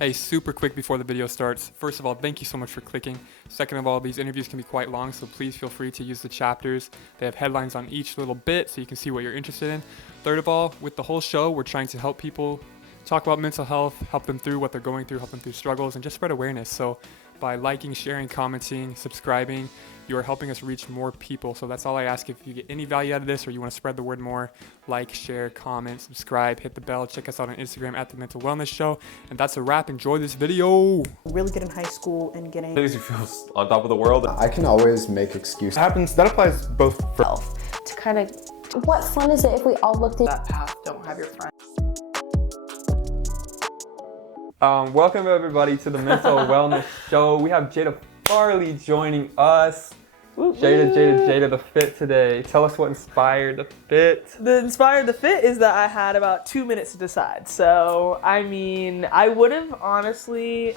Hey, super quick before the video starts. First of all, thank you so much for clicking. Second of all, these interviews can be quite long, so please feel free to use the chapters. They have headlines on each little bit so you can see what you're interested in. Third of all, with the whole show, we're trying to help people talk about mental health, help them through what they're going through, help them through struggles, and just spread awareness. So by liking, sharing, commenting, subscribing, you are helping us reach more people. So that's all I ask. If you get any value out of this or you want to spread the word more, like, share, comment, subscribe, hit the bell, check us out on Instagram at The Mental Wellness Show. And that's a wrap. Enjoy this video. Really good in high school and getting... Makes you feel on top of the world. I can always make excuses. That applies both for health. To kind of... What fun is it if we all looked at that path, don't have your friends. Welcome everybody to the Mental Wellness Show. We have Jada Farley joining us. Jada, the fit today. Tell us what inspired the fit. The fit is that I had about 2 minutes to decide. So, I mean, I would have honestly,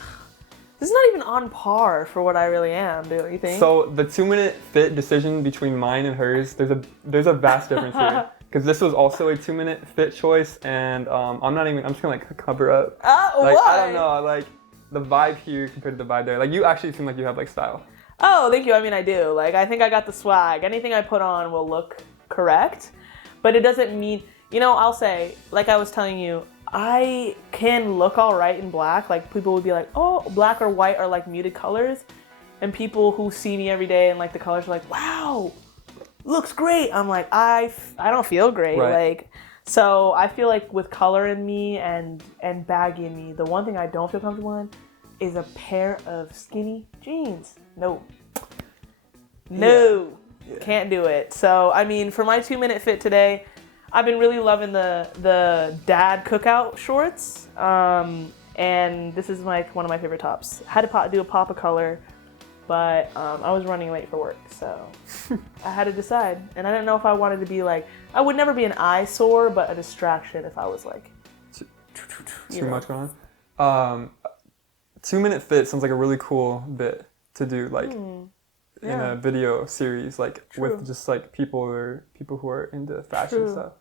this is not even on par for what I really am, do you think? So the 2-minute fit decision between mine and hers, there's a vast difference here. Because this was also a 2-minute fit choice, and I'm just gonna like cover up. Like, why? I don't know, like the vibe here compared to the vibe there. Like you actually seem like you have like style. Oh, thank you. I mean, I do. Like, I think I got the swag. Anything I put on will look correct, but it doesn't mean, I'll say, like I was telling you, I can look all right in black. Like, people would be like, oh, black or white are like muted colors. And people who see me every day and like the colors are like, wow, looks great. I'm like, I don't feel great. Right. Like, so I feel like with color in me and baggy in me, the one thing I don't feel comfortable in is a pair of skinny jeans. No. Yeah. Can't do it. So, I mean, for my 2-minute fit today, I've been really loving the dad cookout shorts. And this is like one of my favorite tops. I had to do a pop of color, but I was running late for work, so I had to decide. And I didn't know if I wanted to be like, I would never be an eyesore, but a distraction if I was like... Too much going on? 2-minute fit sounds like a really cool bit to do, like in a video series, like with just like people who are into fashion stuff.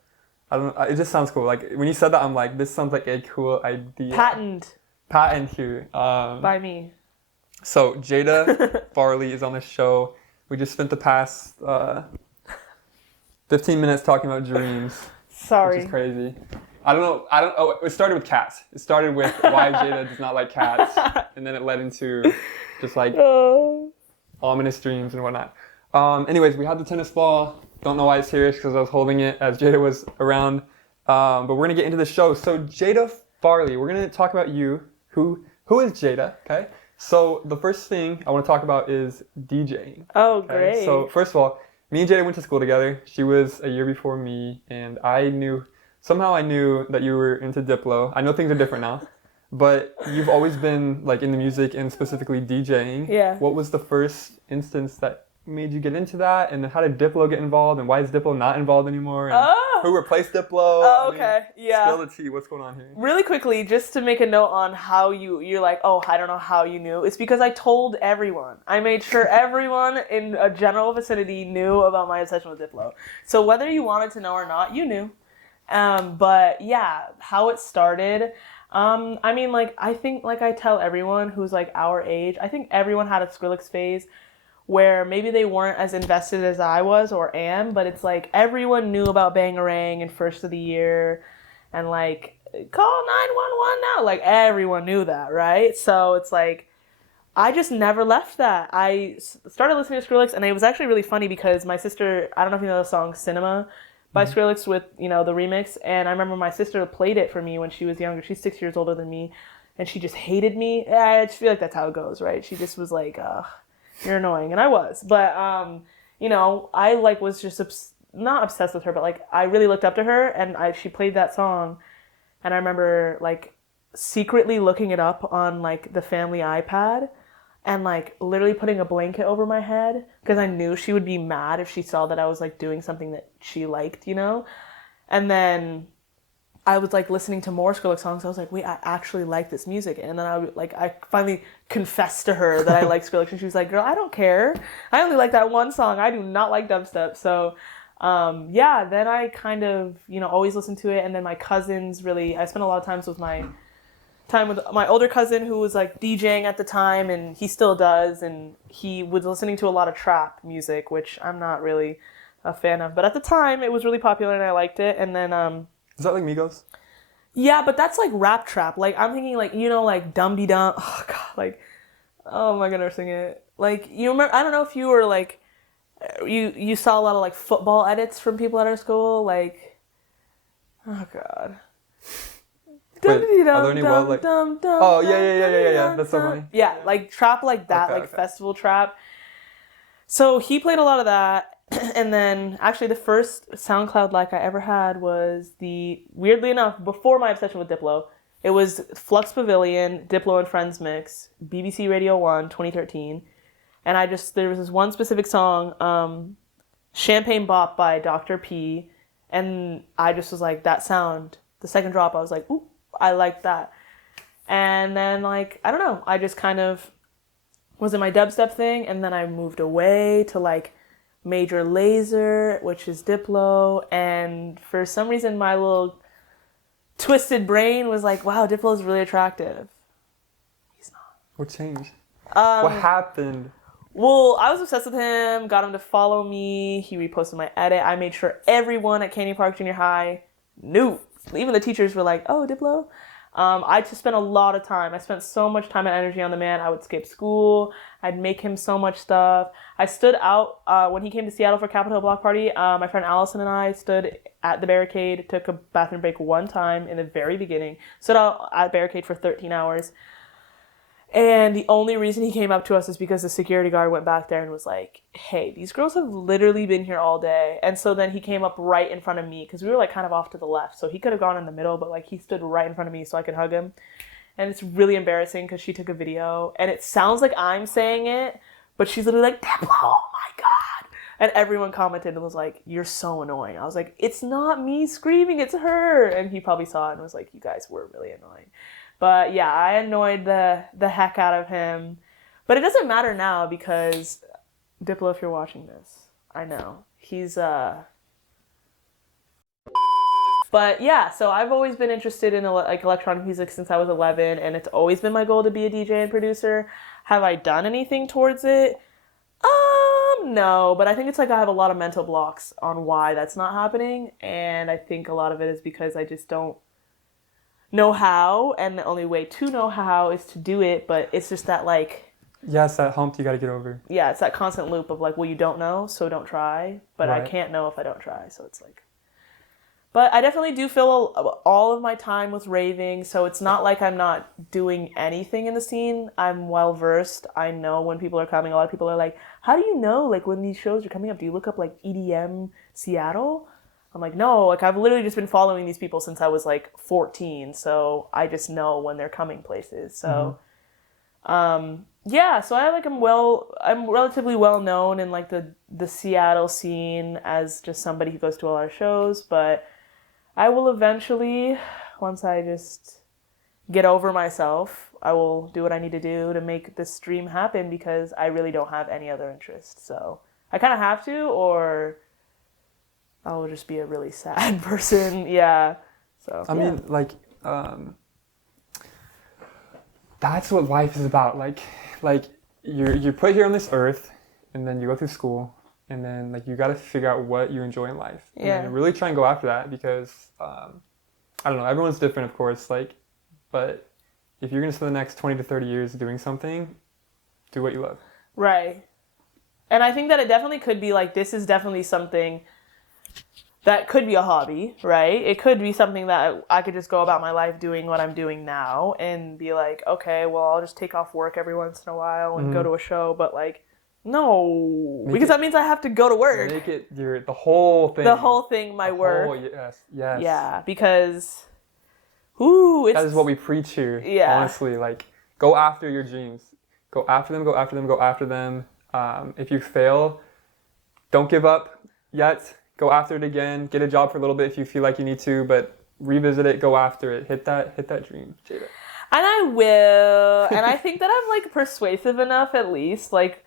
I don't know, it just sounds cool. Like when you said that, I'm like, this sounds like a cool idea. Patent here. By me. So Jada Farley is on the show. We just spent the past 15 minutes talking about dreams. Sorry. Which is crazy. I don't know. Oh, it started with cats. It started with why Jada does not like cats, and then it led into just like ominous dreams and whatnot. Anyways, we had the tennis ball. Don't know why it's here because I was holding it as Jada was around. But we're gonna get into the show. So Jada Farley, we're gonna talk about you. Who is Jada? Okay. So the first thing I want to talk about is DJing. Oh, okay? great. So first of all, me and Jada went to school together. She was a year before me, and I knew that you were into Diplo. I know things are different now, but you've always been like into music and specifically DJing. Yeah. What was the first instance that made you get into that, and how did Diplo get involved, and why is Diplo not involved anymore, and who replaced Diplo? Oh, okay. Yeah. Spill the tea. What's going on here? Really quickly, just to make a note on how you're like, oh, I don't know how you knew. It's because I told everyone. I made sure everyone in a general vicinity knew about my obsession with Diplo. So whether you wanted to know or not, you knew. But yeah, how it started. I mean, like, I think, like I tell everyone who's like our age, I think everyone had a Skrillex phase where maybe they weren't as invested as I was or am, but it's like everyone knew about Bangarang and First of the Year and like call 911 now. Like everyone knew that, right? So it's like, I just never left that. I started listening to Skrillex, and it was actually really funny because my sister, I don't know if you know the song Cinema by Skrillex with, the remix. And I remember my sister played it for me when she was younger. She's 6 years older than me. And she just hated me. I just feel like that's how it goes, right? She just was like, you're annoying. And I was. But, I like was just not obsessed with her, but like I really looked up to her. And she played that song. And I remember like secretly looking it up on like the family iPad. And like literally putting a blanket over my head because I knew she would be mad if she saw that I was like doing something that she liked, And then I was like listening to more Skrillex songs. I was like, wait, I actually like this music. And then I finally confessed to her that I like Skrillex, and she was like, girl, I don't care. I only like that one song. I do not like dubstep. So then I kind of, always listened to it. And then my cousins I spent a lot of time time with my older cousin who was like DJing at the time, and he still does, and he was listening to a lot of trap music, which I'm not really a fan of. But at the time, it was really popular and I liked it. And then Is that like Migos? yeah, but that's like rap trap. Like I'm thinking like, you know, like Dum Dee Dum. Oh god, like oh my god, I sing it. Like you remember? I don't know if you were like you saw a lot of like football edits from people at our school. Like oh god. Wait, are there any wild, like... Oh, yeah. That's so funny. Yeah, like trap like that, Okay, like okay. festival trap. So he played a lot of that. And then actually the first SoundCloud like I ever had was weirdly enough, before my obsession with Diplo, it was Flux Pavilion, Diplo and Friends mix, BBC Radio 1, 2013. And there was this one specific song, Champagne Bop by Dr. P. And I just was like, that sound, the second drop, I was like, ooh, I like that. And then like, I don't know, I just kind of was in my dubstep thing. And then I moved away to like Major Lazer, which is Diplo. And for some reason, my little twisted brain was like, wow, Diplo is really attractive. He's not. What changed? What happened? Well, I was obsessed with him, got him to follow me. He reposted my edit. I made sure everyone at Canyon Park Junior High knew. Even the teachers were like, oh, Diplo. I just spent a lot of time. I spent so much time and energy on the man. I would skip school. I'd make him so much stuff. I stood out when he came to Seattle for Capitol Hill Block Party. My friend Allison and I stood at the barricade, took a bathroom break one time in the very beginning, stood out at barricade for 13 hours. And the only reason he came up to us is because the security guard went back there and was like, hey, these girls have literally been here all day. And so then he came up right in front of me because we were like kind of off to the left. So he could have gone in the middle, but like he stood right in front of me so I could hug him. And it's really embarrassing because she took a video and it sounds like I'm saying it, but she's literally like, Diplo, oh my God. And everyone commented and was like, you're so annoying. I was like, it's not me screaming, it's her. And he probably saw it and was like, you guys were really annoying. But yeah, I annoyed the heck out of him. But it doesn't matter now because, Diplo, if you're watching this, I know. He's, But yeah, so I've always been interested in like electronic music since I was 11, and it's always been my goal to be a DJ and producer. Have I done anything towards it? No, but I think it's like I have a lot of mental blocks on why that's not happening, and I think a lot of it is because I just don't know how, and the only way to know how is to do it, but it's just that like Yes, that hump you gotta get over. yeah, it's that constant loop of like, well, you don't know, so don't try, but Right. I can't know if I don't try, so it's like, but I definitely do fill all of my time with raving, so it's not like I'm not doing anything in the scene. I'm well versed. I know when people are coming. A lot of people are like, how do you know like when these shows are coming up? Do you look up like EDM Seattle? I'm like, no, like I've literally just been following these people since I was like 14, so I just know when they're coming places. So, yeah, so I'm relatively well known in like the Seattle scene as just somebody who goes to a lot of shows, but I will eventually, once I just get over myself, I will do what I need to do to make this dream happen because I really don't have any other interest. So I kind of have to, or I will just be a really sad person. Yeah. So I mean, like, that's what life is about. Like you're put here on this earth, and then you go through school, and then like you got to figure out what you enjoy in life, and Yeah. then really try and go after that because I don't know, everyone's different, of course. Like, but if you're gonna spend the next 20 to 30 years doing something, do what you love. right. And I think that it definitely could be like, this is definitely something that could be a hobby, right? It could be something that I could just go about my life doing what I'm doing now and be like, okay, well, I'll just take off work every once in a while and go to a show. But like, no, because that means I have to go to work. Make it the whole thing. The whole thing, my work. Oh, yes. Yeah, because, it's... That is what we preach here. Yeah. Honestly, like, go after your dreams. Go after them, go after them, go after them. If you fail, don't give up yet. Go after it again. Get a job for a little bit if you feel like you need to, but revisit it, go after it. Hit that dream, Jada. And I will. And I think that I'm, like, persuasive enough, at least. Like,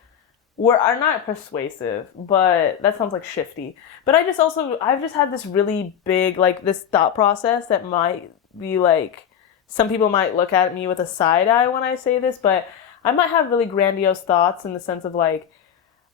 I'm not persuasive, but that sounds like shifty. But I've just had this really big, like, this thought process that might be, like, some people might look at me with a side eye when I say this, but I might have really grandiose thoughts in the sense of like,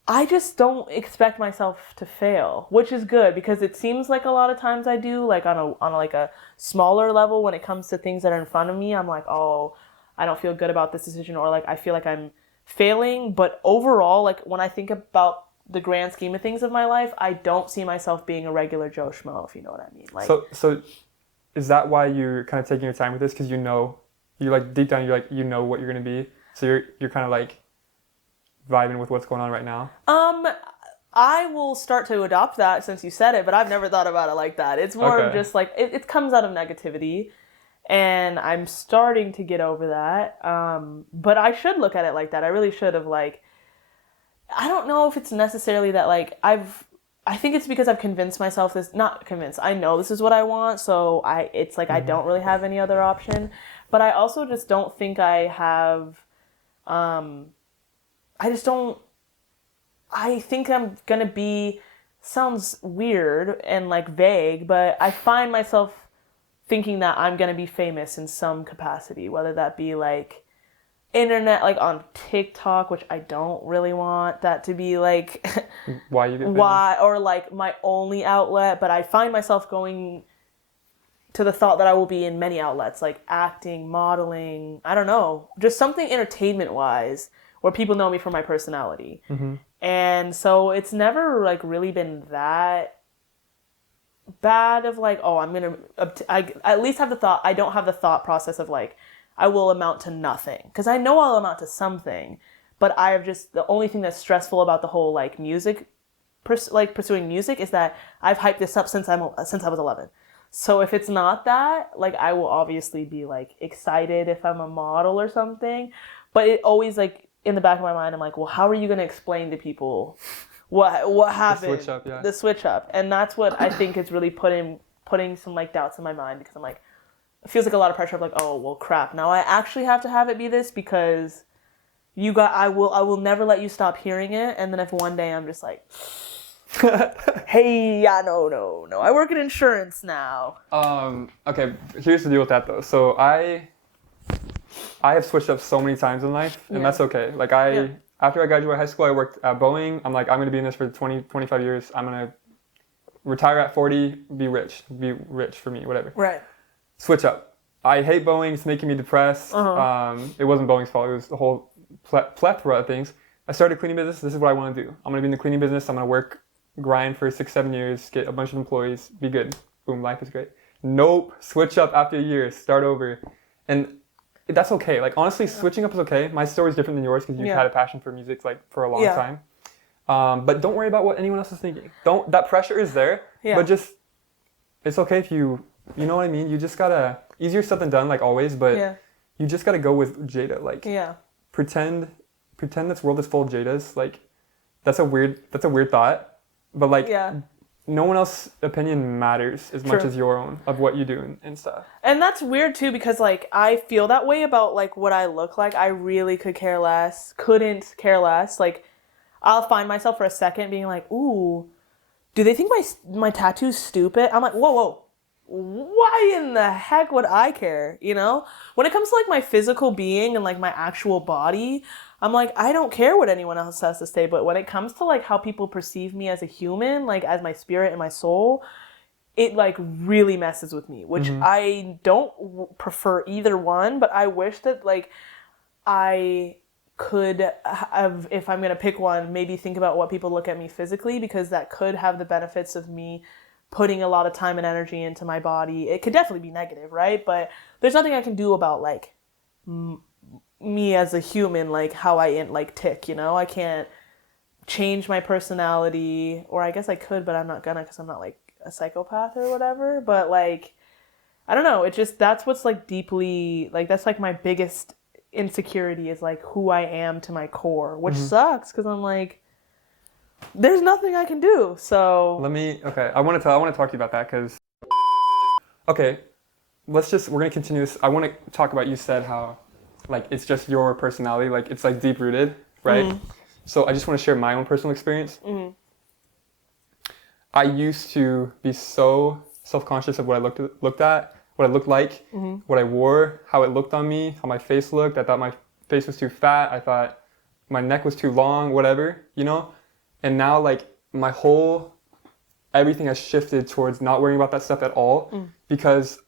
I just don't expect myself to fail, which is good because it seems like a lot of times I do, like on a smaller level when it comes to things that are in front of me. I'm like, oh, I don't feel good about this decision, or like I feel like I'm failing. But overall, like when I think about the grand scheme of things of my life, I don't see myself being a regular Joe Schmo, if you know what I mean. Like, so is that why you're kind of taking your time with this? Because you know, you're like deep down, you're like, you know what you're gonna be. So you're kind of like vibing with what's going on right now. I will start to adopt that since you said it, but I've never thought about it like that. It's more of just like it comes out of negativity, and I'm starting to get over that. But I should look at it like that. I really should have like. I don't know if it's necessarily that like I think it's because I've convinced myself this, not convinced, I know this is what I want, so it's like I don't really have any other option. But I also just don't think I have, I think I'm gonna be, sounds weird and like vague, but I find myself thinking that I'm gonna be famous in some capacity, whether that be like internet, like on TikTok, which I don't really want that to be like why or like my only outlet, but I find myself going to the thought that I will be in many outlets, like acting, modeling, I don't know, just something entertainment wise where people know me for my personality. And so it's never like really been that bad of like, oh, I'm gonna I at least have the thought, I don't have the thought process of like I will amount to nothing, because I know I'll amount to something, but I have just, the only thing that's stressful about the whole like music, pursuing music, is that I've hyped this up since I was 11. So if it's not that, like I will obviously be like excited if I'm a model or something, but it always like in the back of my mind, I'm like, well, how are you going to explain to people what happened? The switch up. And that's what I think is really putting some like doubts in my mind, because I'm like, it feels like a lot of pressure of like, oh, well, crap. Now I actually have to have it be this because I will never let you stop hearing it. And then if one day I'm just like, hey, yeah, no. I work in insurance now. Okay, here's the deal with that though. So I have switched up so many times in life, and that's okay. Like after I graduated high school, I worked at Boeing. I'm like, I'm going to be in this for 20, 25 years. I'm going to retire at 40, be rich for me, whatever. Right. Switch up. I hate Boeing. It's making me depressed. It wasn't Boeing's fault. It was the whole plethora of things. I started a cleaning business. This is what I want to do. I'm going to be in the cleaning business. I'm going to grind for 6-7 years, get a bunch of employees, be good. Boom, life is great. Nope. Switch up after a year. Start over. And that's okay. Like, honestly, switching up is okay. My story's different than yours because you've had a passion for music, like, for a long time. But don't worry about what anyone else is thinking. That pressure is there, but just, it's okay if you know what I mean? You just gotta, easier said than done, like always, but you just gotta go with Jada. Like, pretend this world is full of Jadas. Like, that's a weird thought, but like, no one else's opinion matters as much as your own of what you do and stuff. And that's weird too, because like I feel that way about like what I look like. I really couldn't care less. Like, I'll find myself for a second being like, ooh, do they think my tattoo's stupid? I'm like, whoa. Why in the heck would I care? You know, when it comes to like my physical being and like my actual body, I'm like, I don't care what anyone else has to say. But when it comes to like how people perceive me as a human, like as my spirit and my soul, it like really messes with me, which I don't prefer either one. But I wish that like I could have, if I'm going to pick one, maybe think about what people look at me physically, because that could have the benefits of me putting a lot of time and energy into my body. It could definitely be negative, right? But there's nothing I can do about like me as a human, like how I like tick, you know? I can't change my personality, or I guess I could, but I'm not gonna, because I'm not like a psychopath or whatever. But like, I don't know. It just, that's what's like deeply, like that's like my biggest insecurity, is like who I am to my core, which sucks, because I'm like, there's nothing I can do. So I want to talk to you about that, because we're gonna continue this. I want to talk about, you said how like it's just your personality, like it's like deep rooted, right? So I just want to share my own personal experience. I used to be so self-conscious of what I looked at. what I looked like, what I wore, how it looked on me, how my face looked. I thought my face was too fat. I thought my neck was too long, whatever, you know? And now, like, everything has shifted towards not worrying about that stuff at all, because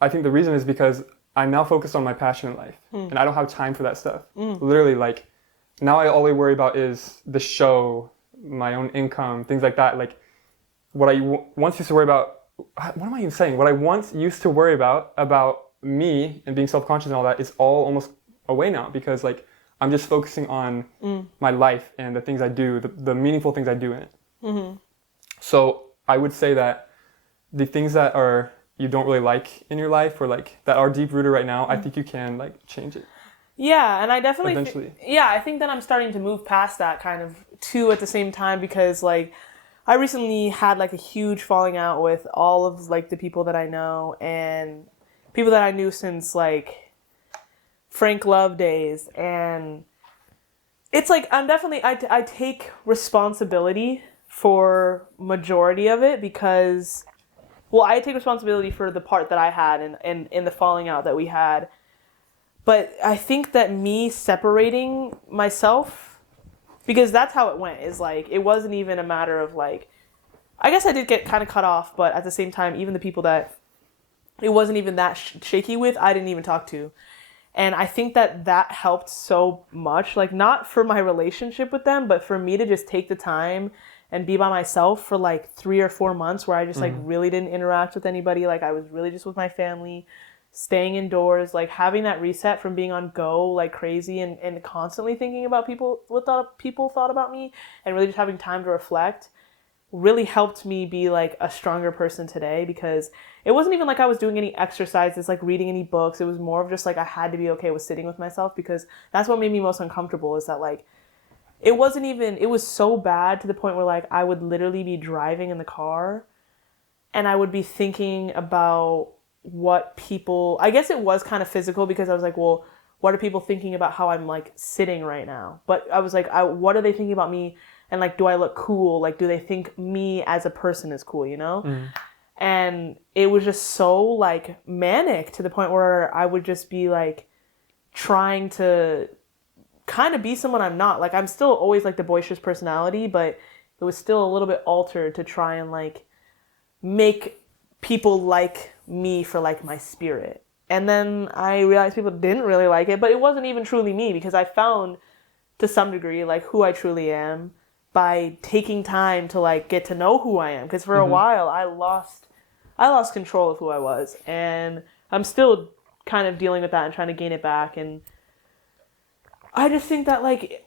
I think the reason is because I'm now focused on my passion in life, and I don't have time for that stuff. Literally, like, now all I worry about is the show, my own income, things like that. Like, what I once used to worry about, what am I even saying? What I once used to worry about me and being self-conscious and all that, is all almost away now, because, like, I'm just focusing on my life and the things I do, the meaningful things I do in it. So I would say that the things that you don't really like in your life, or like that are deep rooted right now, I think you can like change it. Yeah, and I definitely eventually. I think that I'm starting to move past that kind of too at the same time, because like I recently had like a huge falling out with all of like the people that I know and people that I knew since like Frank Love days, and it's like I take responsibility for majority of it, because I take responsibility for the part that I had and in the falling out that we had. But I think that me separating myself, because that's how it went, is like, it wasn't even a matter of like, I guess I did get kind of cut off, but at the same time, even the people that it wasn't even that shaky with, I didn't even talk to. And I think that helped so much, like not for my relationship with them, but for me to just take the time and be by myself for like 3 or 4 months where I just like really didn't interact with anybody. Like I was really just with my family, staying indoors, like having that reset from being on go like crazy and constantly thinking about what people thought about me, and really just having time to reflect really helped me be like a stronger person today, because it wasn't even like I was doing any exercises, like reading any books. It was more of just like I had to be okay with sitting with myself, because that's what made me most uncomfortable, is that like it was so bad to the point where like I would literally be driving in the car and I would be thinking about what people, I guess it was kind of physical, because I was like, well, what are people thinking about how I'm like sitting right now? But I was like, what are they thinking about me? And like, do I look cool? Like, do they think me as a person is cool, you know? And it was just so like manic to the point where I would just be like trying to kind of be someone I'm not. Like I'm still always like the boisterous personality, but it was still a little bit altered to try and like make people like me for like my spirit. And then I realized people didn't really like it, but it wasn't even truly me, because I found to some degree like who I truly am by taking time to like get to know who I am. Because for a while I lost control of who I was, and I'm still kind of dealing with that and trying to gain it back. And I just think that like,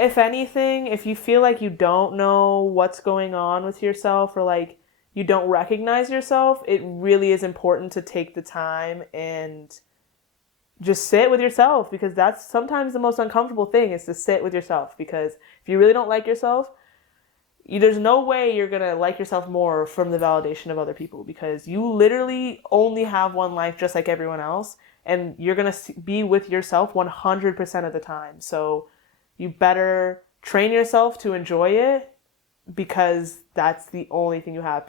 if anything, if you feel like you don't know what's going on with yourself, or like you don't recognize yourself, it really is important to take the time and just sit with yourself, because that's sometimes the most uncomfortable thing, is to sit with yourself. Because if you really don't like yourself, there's no way you're going to like yourself more from the validation of other people, because you literally only have one life just like everyone else, and you're going to be with yourself 100% of the time. So you better train yourself to enjoy it, because that's the only thing you have.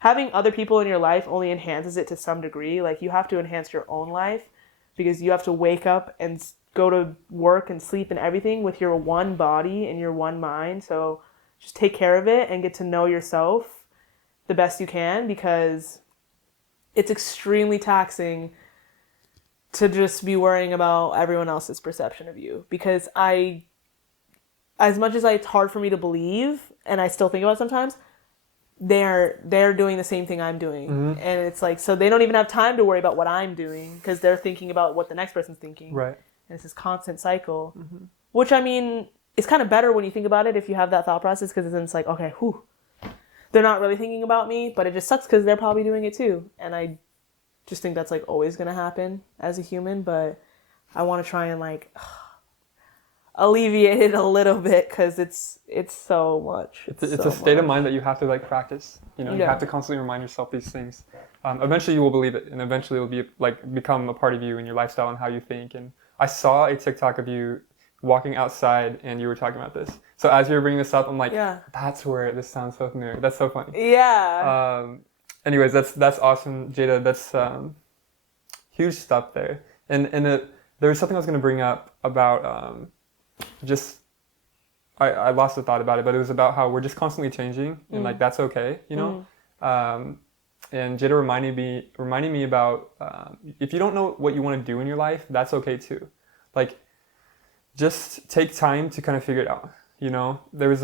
Having other people in your life only enhances it to some degree. Like you have to enhance your own life, because you have to wake up and go to work and sleep and everything with your one body and your one mind. So just take care of it and get to know yourself the best you can, because it's extremely taxing to just be worrying about everyone else's perception of you. Because as much as it's hard for me to believe, and I still think about it sometimes, they're doing the same thing I'm doing. And it's like, so they don't even have time to worry about what I'm doing, because they're thinking about what the next person's thinking. Right. And it's this constant cycle, which I mean, it's kind of better when you think about it, if you have that thought process, because then it's like, okay, they're not really thinking about me, but it just sucks because they're probably doing it too. And I just think that's like always going to happen as a human, but I want to try and like alleviate it a little bit, because it's so much. It's a state of mind that you have to like practice. You know, you have to constantly remind yourself these things. Eventually you will believe it, and eventually it will be like become a part of you and your lifestyle and how you think. And I saw a TikTok of you walking outside and you were talking about this. So as you were bringing this up, I'm like, that's where this sounds so familiar. That's so funny. Yeah. Anyways, that's awesome, Jada. That's huge stuff there. And there was something I was going to bring up about just I lost the thought about it, but it was about how we're just constantly changing, and like that's okay, you know. And Jada reminding me about if you don't know what you want to do in your life, that's okay too. Like, just take time to kind of figure it out. You know, there was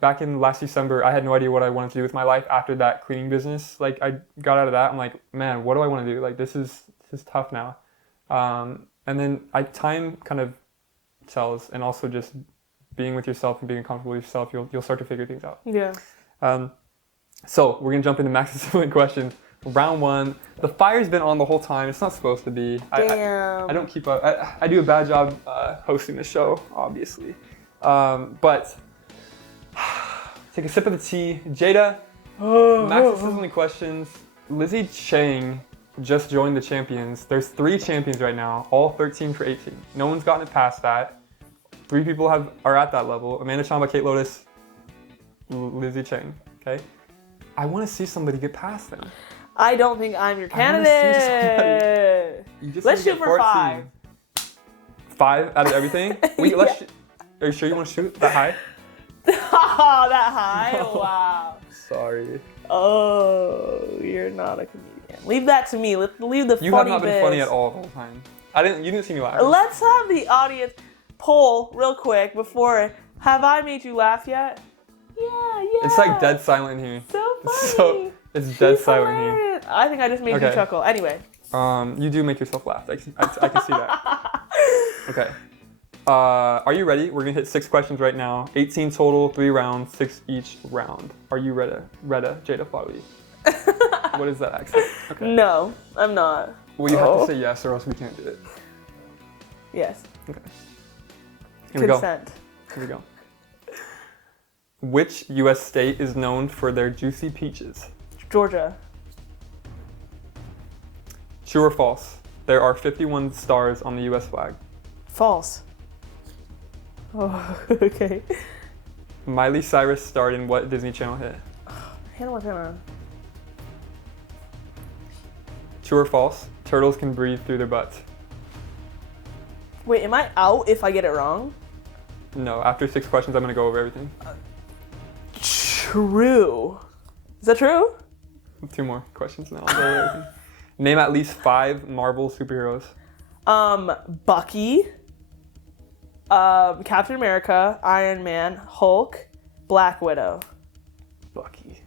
back in last December, I had no idea what I wanted to do with my life after that cleaning business. Like, I got out of that. I'm like, man, what do I want to do? Like, this is tough now. And then time kind of tells, and also just being with yourself and being comfortable with yourself, you'll start to figure things out. Yeah. So we're gonna jump into Max's Sizzling questions. Round one. The fire's been on the whole time. It's not supposed to be. Damn. I don't keep up. I do a bad job hosting the show, obviously. But take a sip of the tea. Jada, Max's Sizzling questions. Lizzie Chang just joined the champions. There's 3 champions right now, all 13 for 18. No one's gotten it past that. 3 people are at that level. Amanda Chamba, Kate Lotus, Lizzie Chang. Okay. I want to see somebody get past them. I don't think I'm your candidate. Let's shoot for 5. 5 out of everything? Wait, are you sure you want to shoot that high? Oh, that high? Wow. Sorry. Oh, you're not a comedian. Leave that to me. Leave the funny bits. You have not been funny at all the whole time. You didn't see me laugh. Let's have the audience poll real quick before. Have I made you laugh yet? Yeah. It's like dead silent here. So funny. It's dead She's silent hilarious. I think I just made you chuckle. Anyway. You do make yourself laugh. I can see that. Okay. Are you ready? We're gonna hit 6 questions right now. 18 total, 3 rounds, 6 each round. Are you ready? Jada Farley. What is that accent? Okay. No, I'm not. Well, you have to say yes, or else we can't do it. Yes. Okay. Consent. Here we go. Which U.S. state is known for their juicy peaches? Georgia. True or false? There are 51 stars on the U.S. flag. False. Oh, okay. Miley Cyrus starred in what Disney Channel hit? Hannah Montana. True or false? Turtles can breathe through their butts. Wait, am I out if I get it wrong? No, after 6 questions, I'm going to go over everything. True. Is that true? 2 more questions now. I'll go over everything. Name at least 5 Marvel superheroes. Bucky, Captain America, Iron Man, Hulk, Black Widow. Bucky.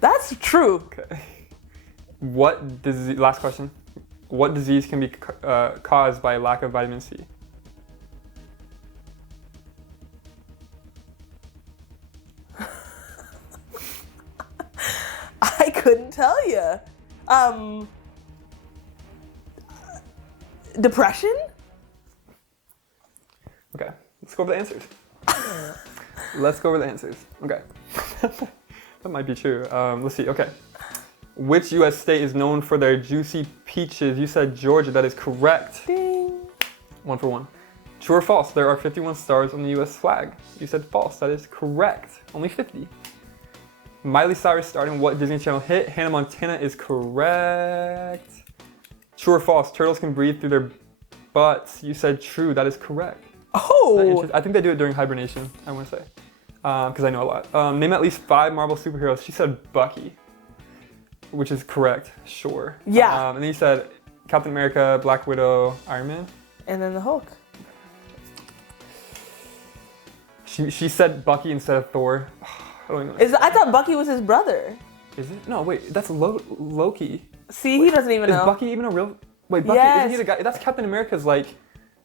That's true. Okay. What disease? Last question. What disease can be caused by a lack of vitamin C? I couldn't tell you. Depression? Okay, let's go over the answers. Okay. That might be true. Let's see, okay. Which U.S. state is known for their juicy peaches? You said Georgia, that is correct. Ding. 1 for 1. True or false? There are 51 stars on the U.S. flag. You said false, that is correct. Only 50. Miley Cyrus starred in what Disney Channel hit? Hannah Montana is correct. True or false? Turtles can breathe through their butts. You said true, that is correct. Oh! I think they do it during hibernation, I want to say. Because I know a lot. Name at least 5 Marvel superheroes. She said Bucky, which is correct, sure. Yeah. And then you said Captain America, Black Widow, Iron Man. And then the Hulk. She said Bucky instead of Thor. I don't even know. I thought Bucky was his brother. Is it? No, wait, that's Loki. See, he doesn't even know. Is Bucky even a real... Wait, Bucky, Yes. isn't he the guy? That's Captain America's, like...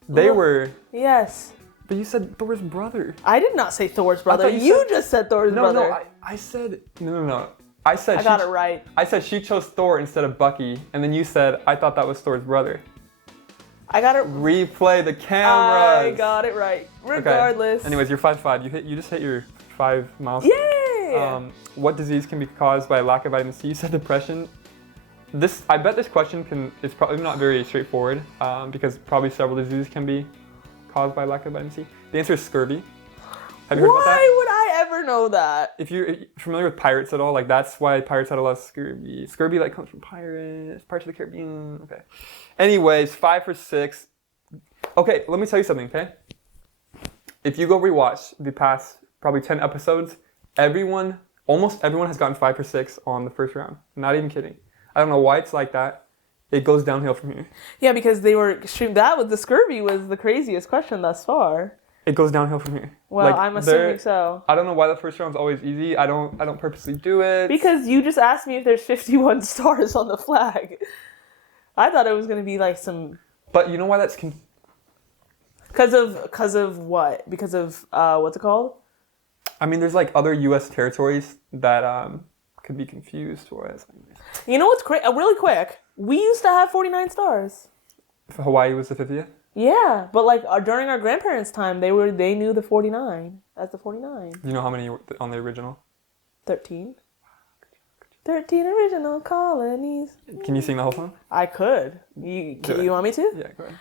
They were... Yes. But you said Thor's brother. I did not say Thor's brother. thought You just said Thor's brother. No, I said... No. I said... I got it right. I said she chose Thor instead of Bucky, and then you said, I thought that was Thor's brother. I got it. Replay the cameras. I got it right. Regardless. Okay. Anyways, you're 5'5". You just hit your 5 miles. Yay! What disease can be caused by a lack of vitamin C? You said depression. I bet this question is probably not very straightforward because probably several diseases can be caused by lack of vitamin C. The answer is scurvy. Have you heard about that? Why would I never know that. If you're familiar with pirates at all, like that's why pirates had a lot of scurvy. Scurvy like comes from pirates, Pirates of the Caribbean. Okay. Anyways, 5 for 6. Okay, let me tell you something, okay? If you go rewatch the past probably 10 episodes, almost everyone has gotten 5 for 6 on the first round. Not even kidding. I don't know why it's like that. It goes downhill from here. Yeah, because they were that was the scurvy was the craziest question thus far. It goes downhill from here. Well, like, I'm assuming so. I don't know why the first round's always easy. I don't purposely do it. Because you just asked me if there's 51 stars on the flag. I thought it was going to be like some... But you know why that's... Because of what? Because of, what's it called? I mean, there's like other U.S. territories that could be confused with. You know what's really quick? We used to have 49 stars. Hawaii was the 50th? Yeah, but like during our grandparents' time, they knew the 49 as the 49. Do you know how many were on the original? 13. 13 original colonies. Can you sing the whole song? I could. You want me to? Yeah, go ahead.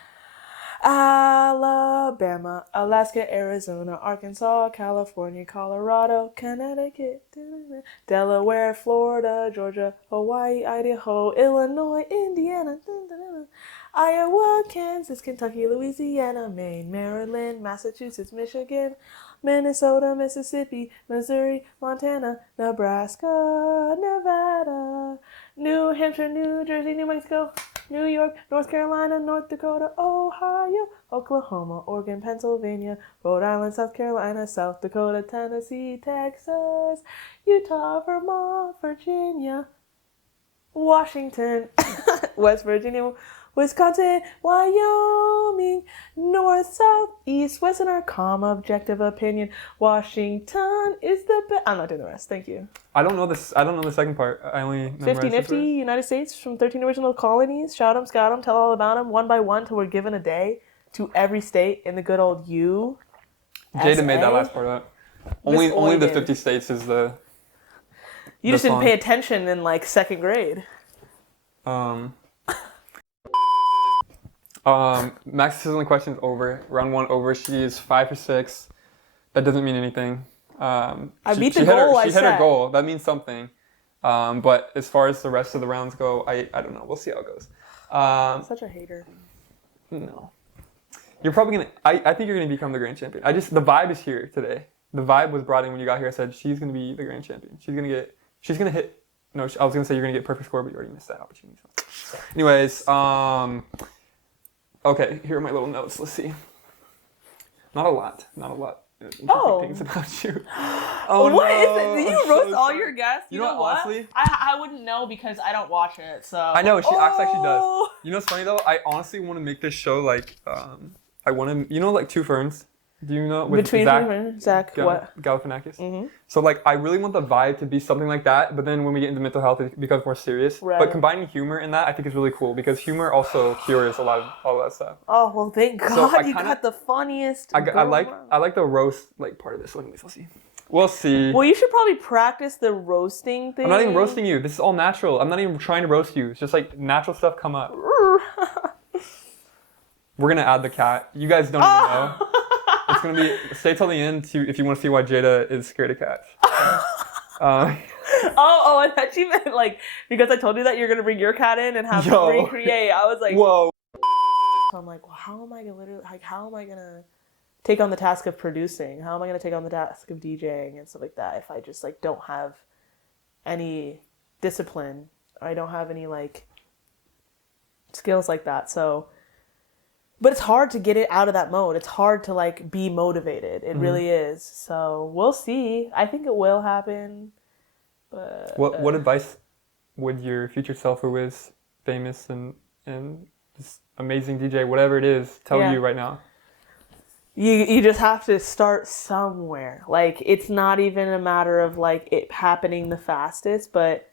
Alabama, Alaska, Arizona, Arkansas, California, Colorado, Connecticut, Delaware, Florida, Georgia, Hawaii, Idaho, Illinois, Indiana, Iowa, Kansas, Kentucky, Louisiana, Maine, Maryland, Massachusetts, Michigan, Minnesota, Mississippi, Missouri, Montana, Nebraska, Nevada, New Hampshire, New Jersey, New Mexico, New York, North Carolina, North Dakota, Ohio, Oklahoma, Oregon, Pennsylvania, Rhode Island, South Carolina, South Dakota, Tennessee, Texas, Utah, Vermont, Virginia, Washington, West Virginia, Wisconsin, Wyoming, North, South, East, West, and our calm, objective opinion. Washington is the best. I'm not doing the rest. Thank you. I don't know this. I don't know the second part. I only 50 Nifty, United States from 13 original colonies. Shout 'em, scout 'em, tell all about 'em. One by one till we're given a day to every state in the good old U. Jada made that last part up. Only the 50 states is the. You just didn't pay attention in like second grade. Max's sizzling question is over. Round 1 over. She is 5 for 6. That doesn't mean anything. I beat the goal. She hit her goal. That means something. But as far as the rest of the rounds go, I don't know. We'll see how it goes. Such a hater. No. You're probably gonna. I think you're gonna become the grand champion. The vibe is here today. The vibe was brought in when you got here. I said she's gonna be the grand champion. She's gonna hit. No, I was gonna say you're gonna get perfect score, but you already missed that opportunity. So. Anyways, okay, here are my little notes. Let's see. Not a lot. Things about you. Oh, what no. is it? Do you roast all sorry. your guests? You know what, honestly? I wouldn't know because I don't watch it. So I know she acts like she does. You know what's funny though? I honestly want to make this show like I want to. You know, like Two Ferns. Do you know with Between Zach what? Galifianakis? Mm-hmm. So like I really want the vibe to be something like that, but then when we get into mental health, it becomes more serious. Right. But combining humor in that, I think is really cool because humor also cures a lot of all that stuff. Oh well, thank God you got the funniest. I like the roast like part of this. Let's see. We'll see. Well, you should probably practice the roasting thing. I'm not even roasting you. This is all natural. I'm not even trying to roast you. It's just like natural stuff come up. We're gonna add the cat. You guys don't even know. It's gonna be stay till the end if you want to see why Jada is scared of cats. I thought you meant like because I told you that you're gonna bring your cat in and have him recreate. I was like, whoa. So I'm like, well, how am I gonna take on the task of producing? How am I gonna take on the task of DJing and stuff like that if I just like don't have any discipline or I don't have any like skills like that? So. But it's hard to get it out of that mode. It's hard to like be motivated. It really is. So we'll see. I think it will happen. But what advice would your future self, who is famous and just amazing DJ, whatever it is, tell you right now? You just have to start somewhere. Like it's not even a matter of like it happening the fastest, but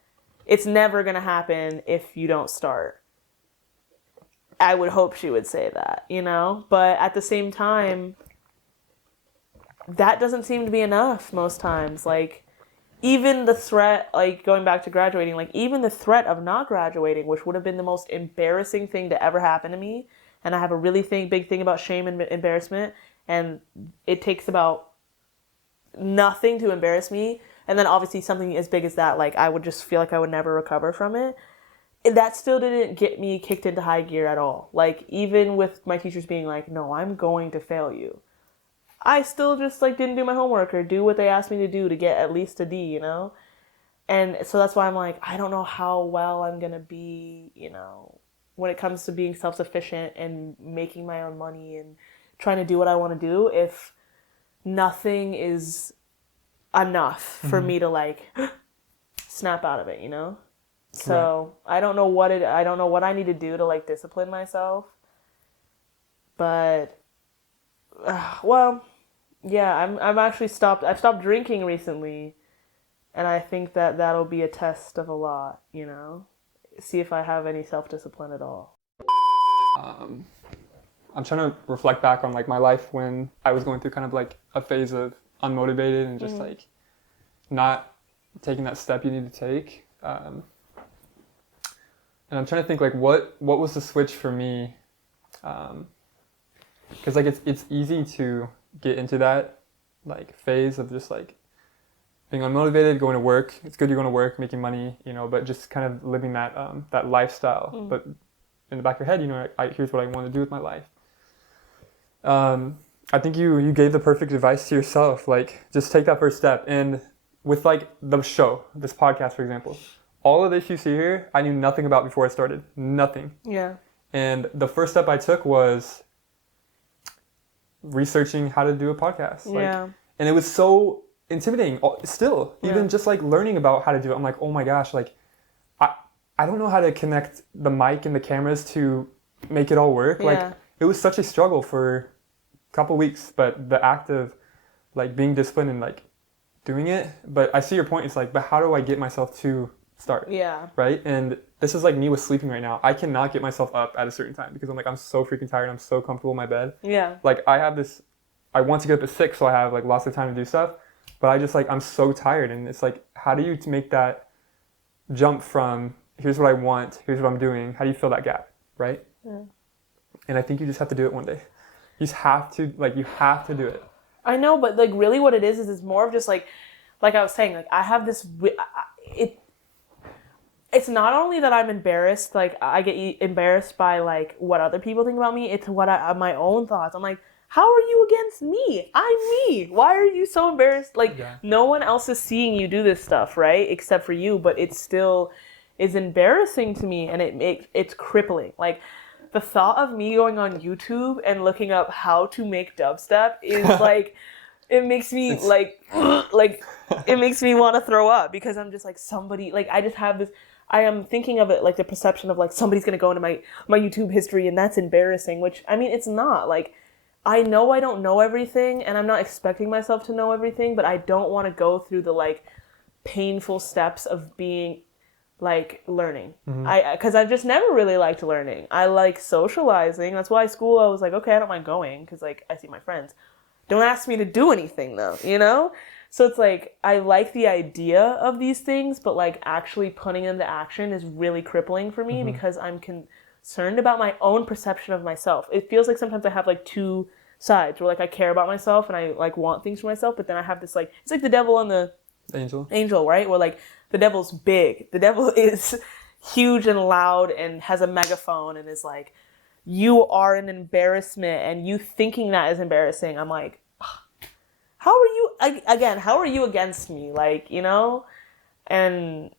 it's never gonna happen if you don't start. I would hope she would say that, you know? But at the same time, that doesn't seem to be enough most times. Like, even the threat, like, going back to graduating, like, even the threat of not graduating, which would have been the most embarrassing thing to ever happen to me, and I have a really big thing about shame and embarrassment, and it takes about nothing to embarrass me, and then obviously something as big as that, like I would just feel like I would never recover from it. That still didn't get me kicked into high gear at all. Like, even with my teachers being like, no, I'm going to fail you, I still just like didn't do my homework or do what they asked me to do to get at least a D, you know? And so that's why I'm like, I don't know how well I'm going to be, you know, when it comes to being self-sufficient and making my own money and trying to do what I want to do if nothing is enough for me to like snap out of it, you know? So right. I don't know what I need to do to like discipline myself. But well, yeah, I've stopped drinking recently, and I think that'll be a test of a lot, you know? See if I have any self-discipline at all. I'm trying to reflect back on like my life when I was going through kind of like a phase of unmotivated and just like not taking that step you need to take. And I'm trying to think like what was the switch for me? Because like it's easy to get into that like phase of just like being unmotivated, going to work. It's good you're going to work, making money, you know, but just kind of living that that lifestyle. But in the back of your head, you know, here's what I want to do with my life. I think you gave the perfect advice to yourself. Like, just take that first step. And with like the show, this podcast, for example, all of this you see here, I knew nothing about before I started. Nothing. Yeah. And the first step I took was researching how to do a podcast. Like, and it was so intimidating still, even just like learning about how to do it. I'm like, oh my gosh, like I don't know how to connect the mic and the cameras to make it all work. Like, it was such a struggle for a couple weeks, but the act of like being disciplined and like doing it. But I see your point. It's like, but how do I get myself to start? Yeah. Right. And this is like me with sleeping right now. I cannot get myself up at a certain time because I'm so freaking tired. I'm so comfortable in my bed. Yeah. Like I want to get up at 6, so I have like lots of time to do stuff. But I just like, I'm so tired. And it's like, how do you make that jump from here's what I want, here's what I'm doing. How do you fill that gap? Right. Yeah. And I think you just have to do it one day. You just have to, like, you have to do it. I know, but like really what it is it's more of just like I was saying, like I have this, it's not only that I'm embarrassed, like I get embarrassed by like what other people think about me, it's what my own thoughts. I'm like, how are you against me? I'm me. Why are you so embarrassed? Like no one else is seeing you do this stuff, right? Except for you, but it still is embarrassing to me, and it's crippling. Like the thought of me going on YouTube and looking up how to make dubstep is like, it makes me like it makes me want to throw up because I'm just like somebody, like I just have this, I am thinking of it like the perception of like somebody's going to go into my YouTube history and that's embarrassing, which I mean, it's not. Like I know I don't know everything and I'm not expecting myself to know everything, but I don't want to go through the like painful steps of being like learning. Because I've just never really liked learning. I like socializing. That's why school I was like, okay, I don't mind going because like I see my friends. Don't ask me to do anything though, you know? So it's like I like the idea of these things, but like actually putting into action is really crippling for me because I'm concerned about my own perception of myself. It feels like sometimes I have like two sides where like I care about myself and I like want things for myself, but then I have this like, it's like the devil and the angel, right? Where like the devil's big. The devil is huge and loud and has a megaphone and is like, you are an embarrassment, and you thinking that is embarrassing. I'm like, how are you against me? Like, you know? And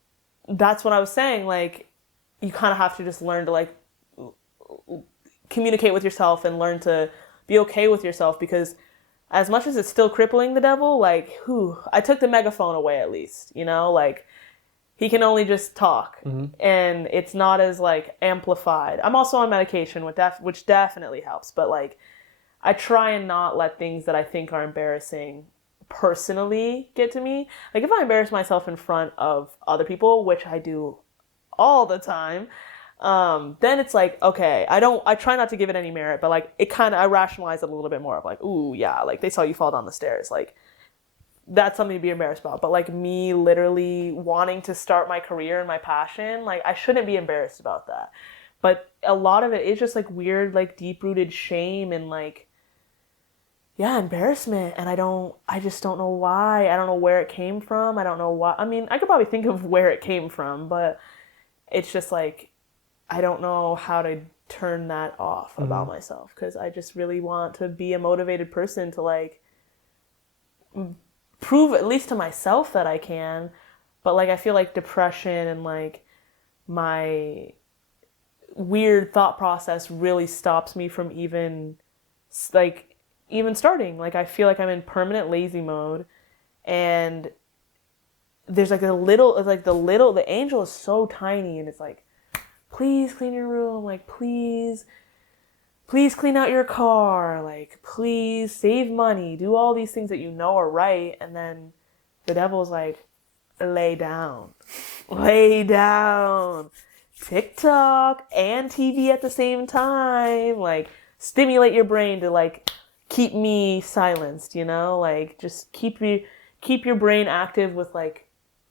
that's what I was saying. Like, you kind of have to just learn to like communicate with yourself and learn to be okay with yourself, because as much as it's still crippling the devil, like, I took the megaphone away at least, you know? Like, he can only just talk, and it's not as like amplified. I'm also on medication with that, which definitely helps. But like, I try and not let things that I think are embarrassing personally get to me. Like if I embarrass myself in front of other people, which I do all the time, then it's like, okay, I try not to give it any merit, but like I rationalize it a little bit more of like, ooh, yeah, like they saw you fall down the stairs, like. That's something to be embarrassed about. But like me literally wanting to start my career and my passion, like I shouldn't be embarrassed about that. But a lot of it is just like weird, like deep rooted shame and like, embarrassment. And I just don't know why. I don't know where it came from. I don't know why. I mean, I could probably think of where it came from, but it's just like, I don't know how to turn that off about myself, because I just really want to be a motivated person to like prove at least to myself that I can. But like I feel like depression and like my weird thought process really stops me from even starting. Like I feel like I'm in permanent lazy mode, and there's like the angel is so tiny, and it's like, please clean your room, like please clean out your car, like please save money, do all these things that you know are right. And then the devil's like, lay down, TikTok and TV at the same time, like stimulate your brain to like keep me silenced, you know, like just keep your brain active with like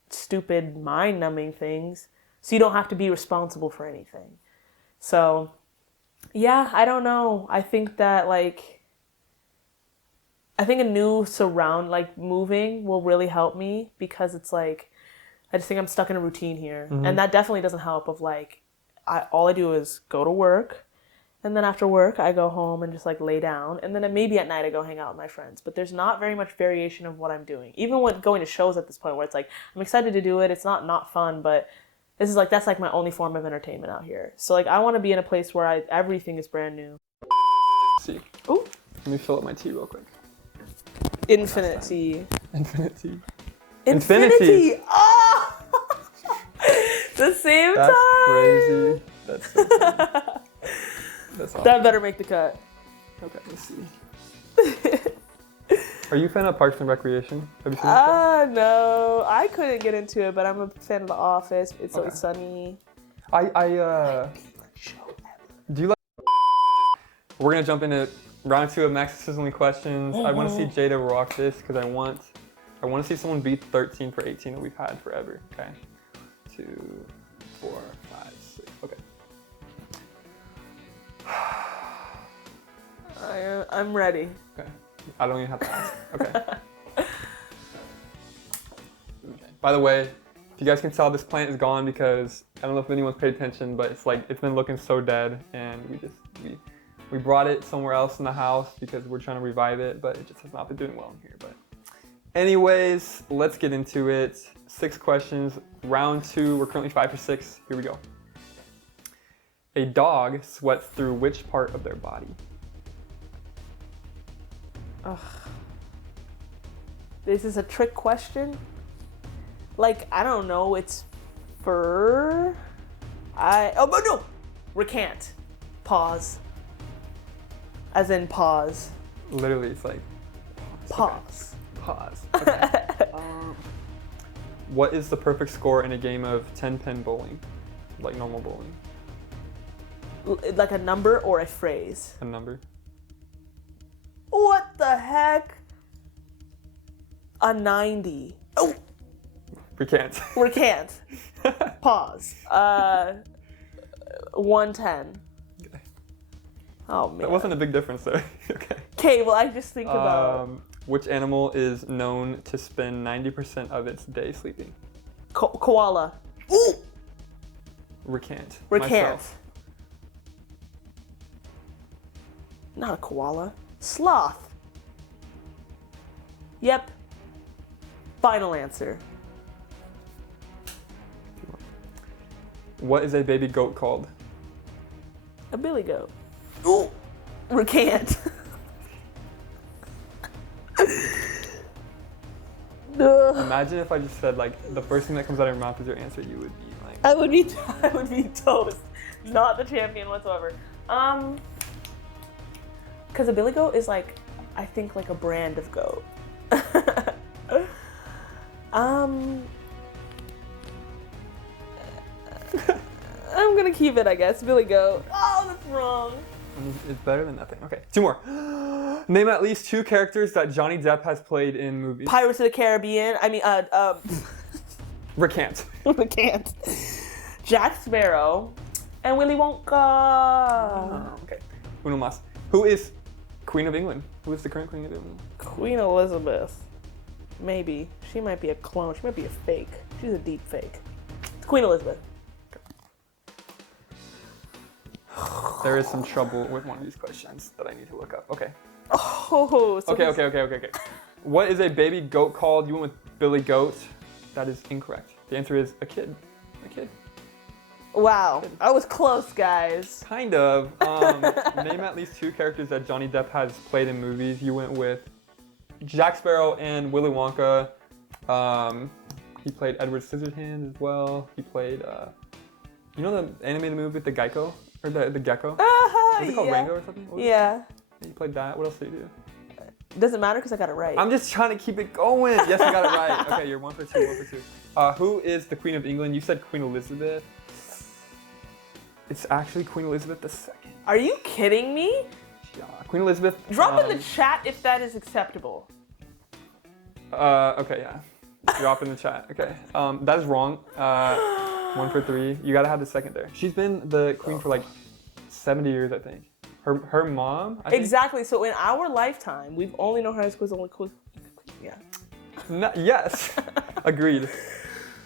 stupid mind numbing things, so you don't have to be responsible for anything. So yeah, I don't know. I think that a new like moving will really help me, because it's like, I just think I'm stuck in a routine here. And that definitely doesn't help of like, all I do is go to work, and then after work I go home and just like lay down, and then maybe at night I go hang out with my friends. But there's not very much variation of what I'm doing. Even when going to shows at this point, where it's like, I'm excited to do it. It's not fun, but that's like my only form of entertainment out here. So like I want to be in a place where everything is brand new. See. Ooh. Let me fill up my tea real quick. Infinity. Infinity. Oh! The same That's time. crazy. That's so funny. That's awesome. That better make the cut. Okay, let's see. Are you a fan of Parks and Recreation? Have you seen that? No. I couldn't get into it, but I'm a fan of The Office. It's Okay. So Sunny. Do you like... We're going to jump into round 2 of Max's Sizzling questions. I want to see Jada rock this, because I want to see someone beat 13 for 18 that we've had forever. Okay. 2, 4, 5, 6. Okay. I'm ready. Okay. I don't even have to ask. Okay. Okay. By the way, if you guys can tell, this plant is gone because I don't know if anyone's paid attention, but it's been looking so dead, and we brought it somewhere else in the house because we're trying to revive it, but it just has not been doing well in here. But anyways, let's get into it. 6 questions, round 2. We're currently 5 for 6. Here we go. A dog sweats through which part of their body? Ugh. This is a trick question. Like, I don't know, it's fur. But no! Recant. Pause. As in pause. Literally, it's like... Pause. Okay. Pause. Okay. What is the perfect score in a game of 10-pin bowling? Like normal bowling. Like a number or a phrase? A number. What the heck? A 90. Oh! Recant. Recant. Pause. 110. Okay. Oh man. That wasn't a big difference though. Okay. Okay, well I just think about... Which animal is known to spend 90% of its day sleeping? Koala. Ooh! Recant. Recant. Myself. Not a koala. Sloth. Yep. Final answer. What is a baby goat called? A billy goat. Ooh! Recant. Imagine if I just said like the first thing that comes out of your mouth is your answer. You would be like... I would be toast. Not the champion whatsoever. Because a billy goat is like, I think like a brand of goat. I'm gonna keep it, I guess. Billy goat. Oh, that's wrong. It's better than nothing. Okay, 2 more. Name at least 2 characters that Johnny Depp has played in movies. Pirates of the Caribbean. Recant. Recant. Jack Sparrow and Willy Wonka. Okay. Uno más. Who is Queen of England. Who is the current Queen of England? Queen Elizabeth. Maybe. She might be a clone. She might be a fake. She's a deep fake. It's Queen Elizabeth. There is some trouble with one of these questions that I need to look up. Okay. Oh, so Okay. What is a baby goat called? You went with Billy Goat. That is incorrect. The answer is a kid. A kid. Wow. I was close, guys. Kind of. Name at least 2 characters that Johnny Depp has played in movies. You went with Jack Sparrow and Willy Wonka. He played Edward Scissorhands as well. He played, you know the animated movie with the gecko? Or the gecko? Was it called Rango or something? Yeah. He played that. What else did he do? Doesn't matter because I got it right. I'm just trying to keep it going. Yes, you got it right. Okay, you're 1 for 2. Who is the Queen of England? You said Queen Elizabeth. It's actually Queen Elizabeth II. Are you kidding me? Yeah, Queen Elizabeth. Drop in the chat if that is acceptable. Okay, yeah. Drop in the chat. Okay. That is wrong. 1 for 3. You gotta have the second there. She's been the queen for like 70 years, I think. Her mom. I think. Exactly. So in our lifetime, we've only known her as Queen. Yeah. No, yes. Agreed.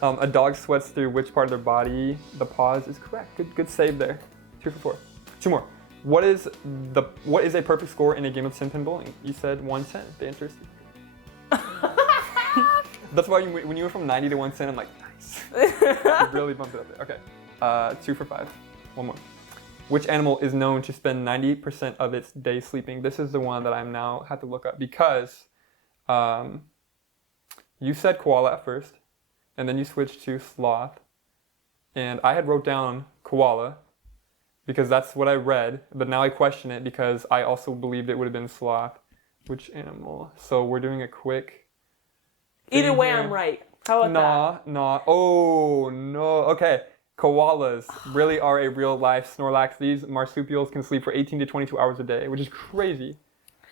A dog sweats through which part of their body? The paws is correct. Good save there. 2 for 4. 2 more. What is a perfect score in a game of 10-pin bowling? You said 110. The answer is. That's why when you went from 90 to 110, I'm like, nice. You really bumped it up there. Okay. 2 for 5. 1 more. Which animal is known to spend 90% of its day sleeping? This is the one that I'm now had to look up because you said koala at first, and then you switched to sloth, and I had wrote down koala because that's what I read, but now I question it because I also believed it would have been sloth. Which animal? So we're doing a quick. Either way, I'm right. How about that? Nah. Oh no. Okay. Koalas really are a real life Snorlax. These marsupials can sleep for 18 to 22 hours a day, which is crazy.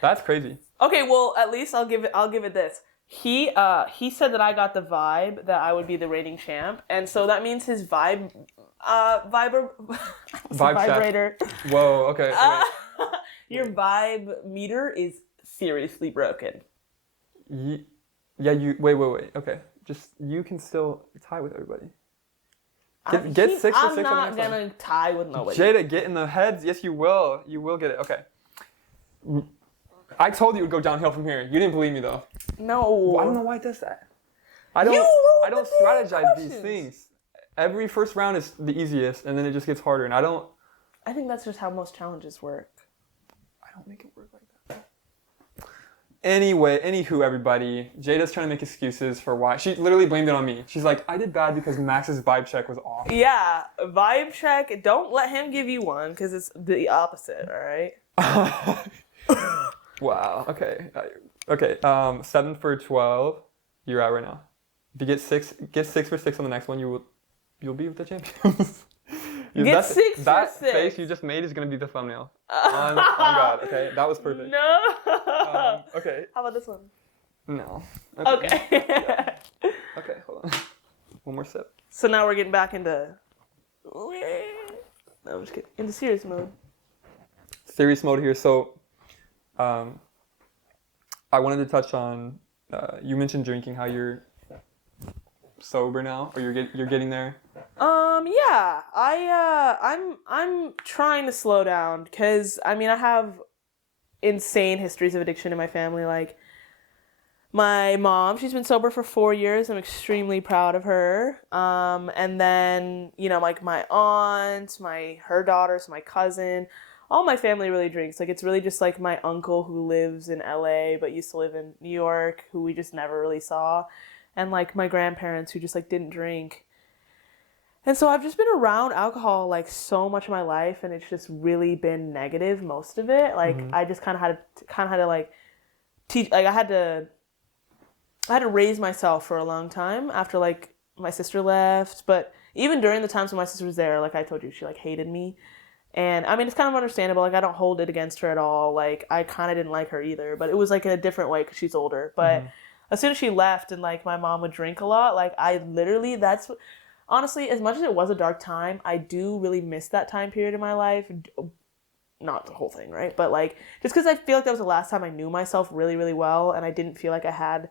That's crazy. Okay, well at least I'll give it this. He said that I got the vibe that I would be the reigning champ, and so that means his vibrator. Whoa. Okay. Your vibe meter is seriously broken. Yeah. You wait. Okay. Just you can still tie with everybody. Get 6 for 6 I'm on not the next gonna one. tie with nobody. Jada, get in the heads. Yes, you will. You will get it. Okay. I told you it would go downhill from here. You didn't believe me though. No. I don't know why it does that. I don't strategize these things. Every first round is the easiest, and then it just gets harder. And I think that's just how most challenges work. I don't make it work like that. Anywho, everybody, Jada's trying to make excuses for why. She literally blamed it on me. She's like, I did bad because Max's vibe check was off. Yeah, vibe check. Don't let him give you one because it's the opposite. All right. Wow. Okay. 7 for 12. You're at right now. If you get 6 for 6 on the next one, you'll be with the champions. Get 6 for 6. That face you just made is gonna be the thumbnail. On God. Okay, that was perfect. No. Okay. How about this one? No. Okay. Yeah. Okay. Hold on. One more sip. So now we're getting back into. No, I'm just kidding. Into serious mode. Serious mode here. So, I wanted to touch on. You mentioned drinking. How you're sober now, or you're getting there. Yeah. I'm trying to slow down because I have insane histories of addiction in my family. Like my mom, she's been sober for 4 years. I'm extremely proud of her. And then like my aunt, her daughters, my cousin, all my family really drinks. Like it's really just like my uncle who lives in LA but used to live in New York, who we just never really saw, and like my grandparents who just like didn't drink. And so I've just been around alcohol like so much of my life, and it's just really been negative most of it. Like I just kind of had to like teach. Like I had to raise myself for a long time after like my sister left. But even during the times when my sister was there, like I told you, she like hated me. And it's kind of understandable. Like I don't hold it against her at all. Like I kind of didn't like her either, but it was like in a different way because she's older. But as soon as she left and like my mom would drink a lot, like I literally honestly, as much as it was a dark time, I do really miss that time period in my life. not the whole thing, right? But like, just because I feel like that was the last time I knew myself really, really well, and I didn't feel like I had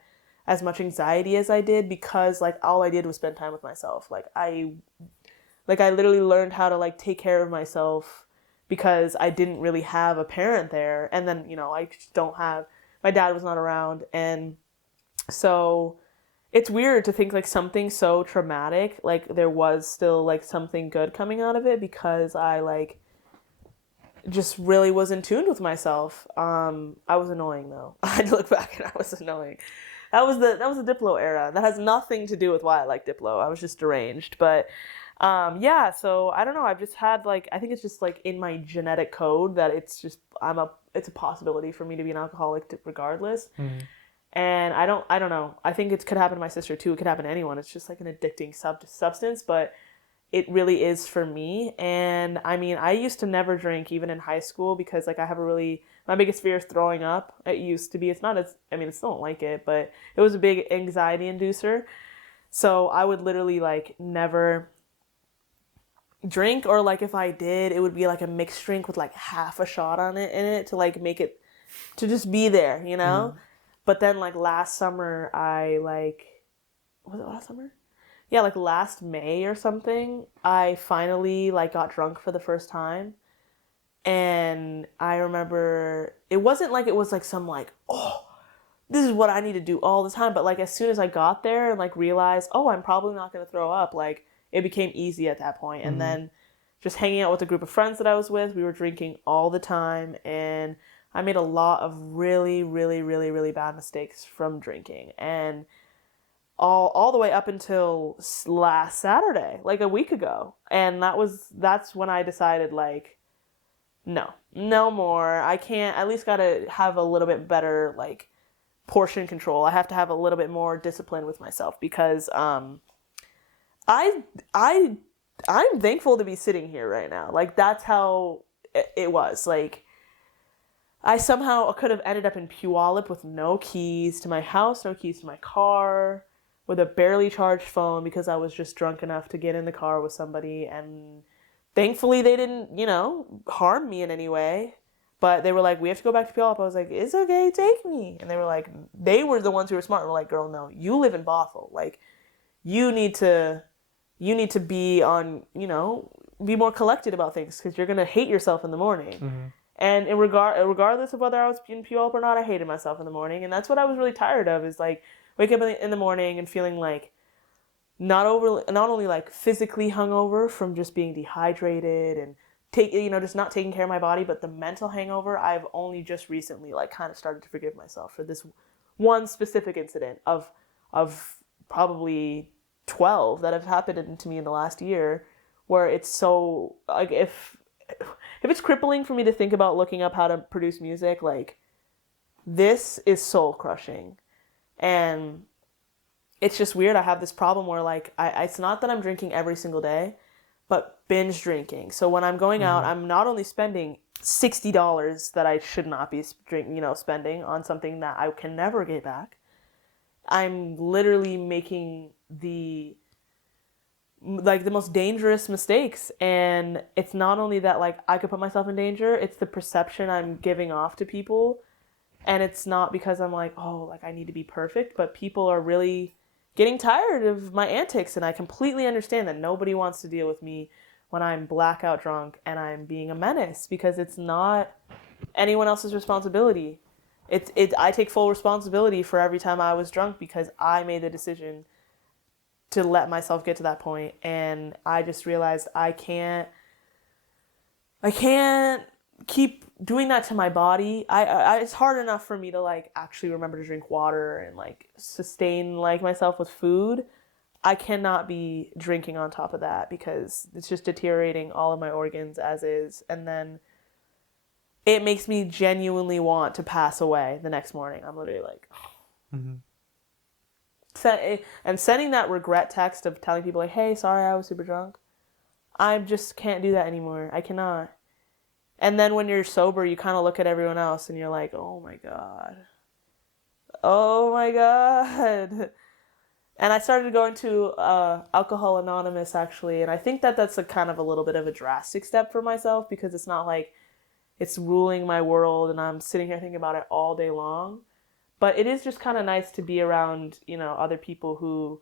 as much anxiety as I did, because like all I did was spend time with myself. Like I literally learned how to like take care of myself because I didn't really have a parent there. And then, you know, I just don't have, my dad was not around. And so it's weird to think like something so traumatic, like there was still like something good coming out of it, because I like just really was in tune with myself. I was annoying though. I had to look back and I was annoying. That was the Diplo era. That has nothing to do with why I like Diplo. I was just deranged. But yeah, so I don't know. I've just had like, I think it's just like in my genetic code that it's just it's a possibility for me to be an alcoholic regardless. Mm-hmm. And I don't know. I think it could happen to my sister too. It could happen to anyone. It's just like an addicting substance, but it really is for me. And I mean, I used to never drink even in high school because like my biggest fear is throwing up. It used to be. It's not as, I mean, I still don't like it, but it was a big anxiety inducer. So I would literally like never drink, or like if I did, it would be like a mixed drink with like half a shot in it to like make it, to just be there, you know? Mm. But then like last summer, was it last summer? Yeah, like last May or something, I finally like got drunk for the first time. And I remember it wasn't like it was like some like, oh, this is what I need to do all the time. But like as soon as I got there and like realized, oh, I'm probably not going to throw up, like it became easy at that point. And then just hanging out with a group of friends that I was with, we were drinking all the time. And I made a lot of really, really, really, really bad mistakes from drinking. And all the way up until last Saturday, like a week ago. And that's when I decided like, no more. I can't, at least gotta have a little bit better like portion control. I have to have a little bit more discipline with myself, because I'm thankful to be sitting here right now. Like that's how it was. Like I somehow could have ended up in Puyallup with no keys to my house, no keys to my car, with a barely charged phone because I was just drunk enough to get in the car with somebody. And thankfully they didn't, you know, harm me in any way. But they were like, we have to go back to Puyallup. I was like, it's okay, take me. And they were like, they were the ones who were smart. We're like, girl, no, you live in Bothell. Like, you need to be on, you know, be more collected about things, because you're going to hate yourself in the morning. Mm-hmm. And regardless of whether I was in Puyallup or not, I hated myself in the morning. And that's what I was really tired of, is like wake up in the morning and feeling like not only like physically hungover from just being dehydrated and just not taking care of my body, but the mental hangover. I've only just recently like kind of started to forgive myself for this one specific incident of probably 12 that have happened to me in the last year, where it's so like if it's crippling for me to think about looking up how to produce music, like this is soul crushing. And it's just weird. I have this problem where like it's not that I'm drinking every single day, but binge drinking. So when I'm going out, I'm not only spending $60 that I should not be spending on something that I can never get back. I'm literally making the most dangerous mistakes. And it's not only that like I could put myself in danger, it's the perception I'm giving off to people. And it's not because I'm like, oh, like I need to be perfect, but people are really getting tired of my antics. And I completely understand that nobody wants to deal with me when I'm blackout drunk and I'm being a menace, because it's not anyone else's responsibility. I take full responsibility for every time I was drunk, because I made the decision to let myself get to that point. And I just realized I can't keep doing that to my body. It's hard enough for me to like actually remember to drink water and like sustain like myself with food. I cannot be drinking on top of that, because it's just deteriorating all of my organs as is. And then it makes me genuinely want to pass away the next morning. I'm literally like, oh. Mm-hmm. And sending that regret text of telling people like, hey, sorry, I was super drunk. I just can't do that anymore. I cannot. And then when you're sober, you kind of look at everyone else and you're like, oh my God. Oh my God. And I started going to Alcohol Anonymous, actually. And I think that that's a kind of a little bit of a drastic step for myself, because it's not like it's ruling my world and I'm sitting here thinking about it all day long. But it is just kind of nice to be around, you know, other people who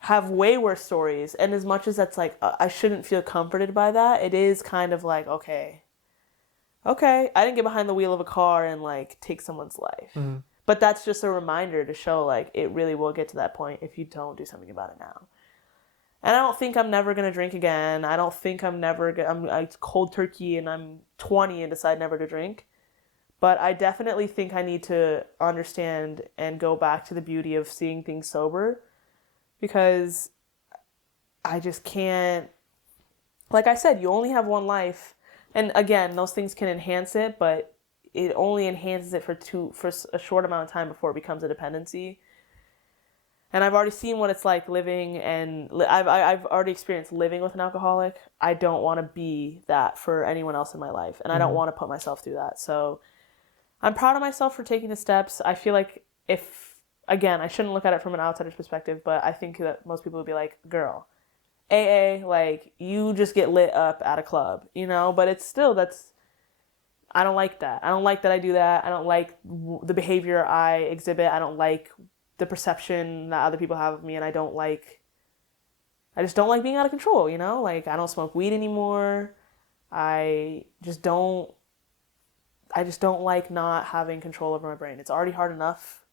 have way worse stories. And as much as that's like, I shouldn't feel comforted by that, it is kind of like, okay, I didn't get behind the wheel of a car and like take someone's life. Mm-hmm. But that's just a reminder to show like it really will get to that point if you don't do something about it now. And I don't think I'm never going to drink again. I don't think I'm cold turkey and I'm 20 and decide never to drink. But I definitely think I need to understand and go back to the beauty of seeing things sober, because I just can't, like I said, you only have one life. And again, those things can enhance it, but it only enhances it for a short amount of time before it becomes a dependency. And I've already seen what it's like living, and I've already experienced living with an alcoholic. I don't want to be that for anyone else in my life, and I don't want to put myself through that. So I'm proud of myself for taking the steps. I feel like I shouldn't look at it from an outsider's perspective, but I think that most people would be like, girl, AA, like, you just get lit up at a club, you know? But it's still, I don't like that. I don't like that I do that. I don't like the behavior I exhibit. I don't like the perception that other people have of me, and I just don't like being out of control, you know? Like, I don't smoke weed anymore. I just don't like not having control over my brain. It's already hard enough.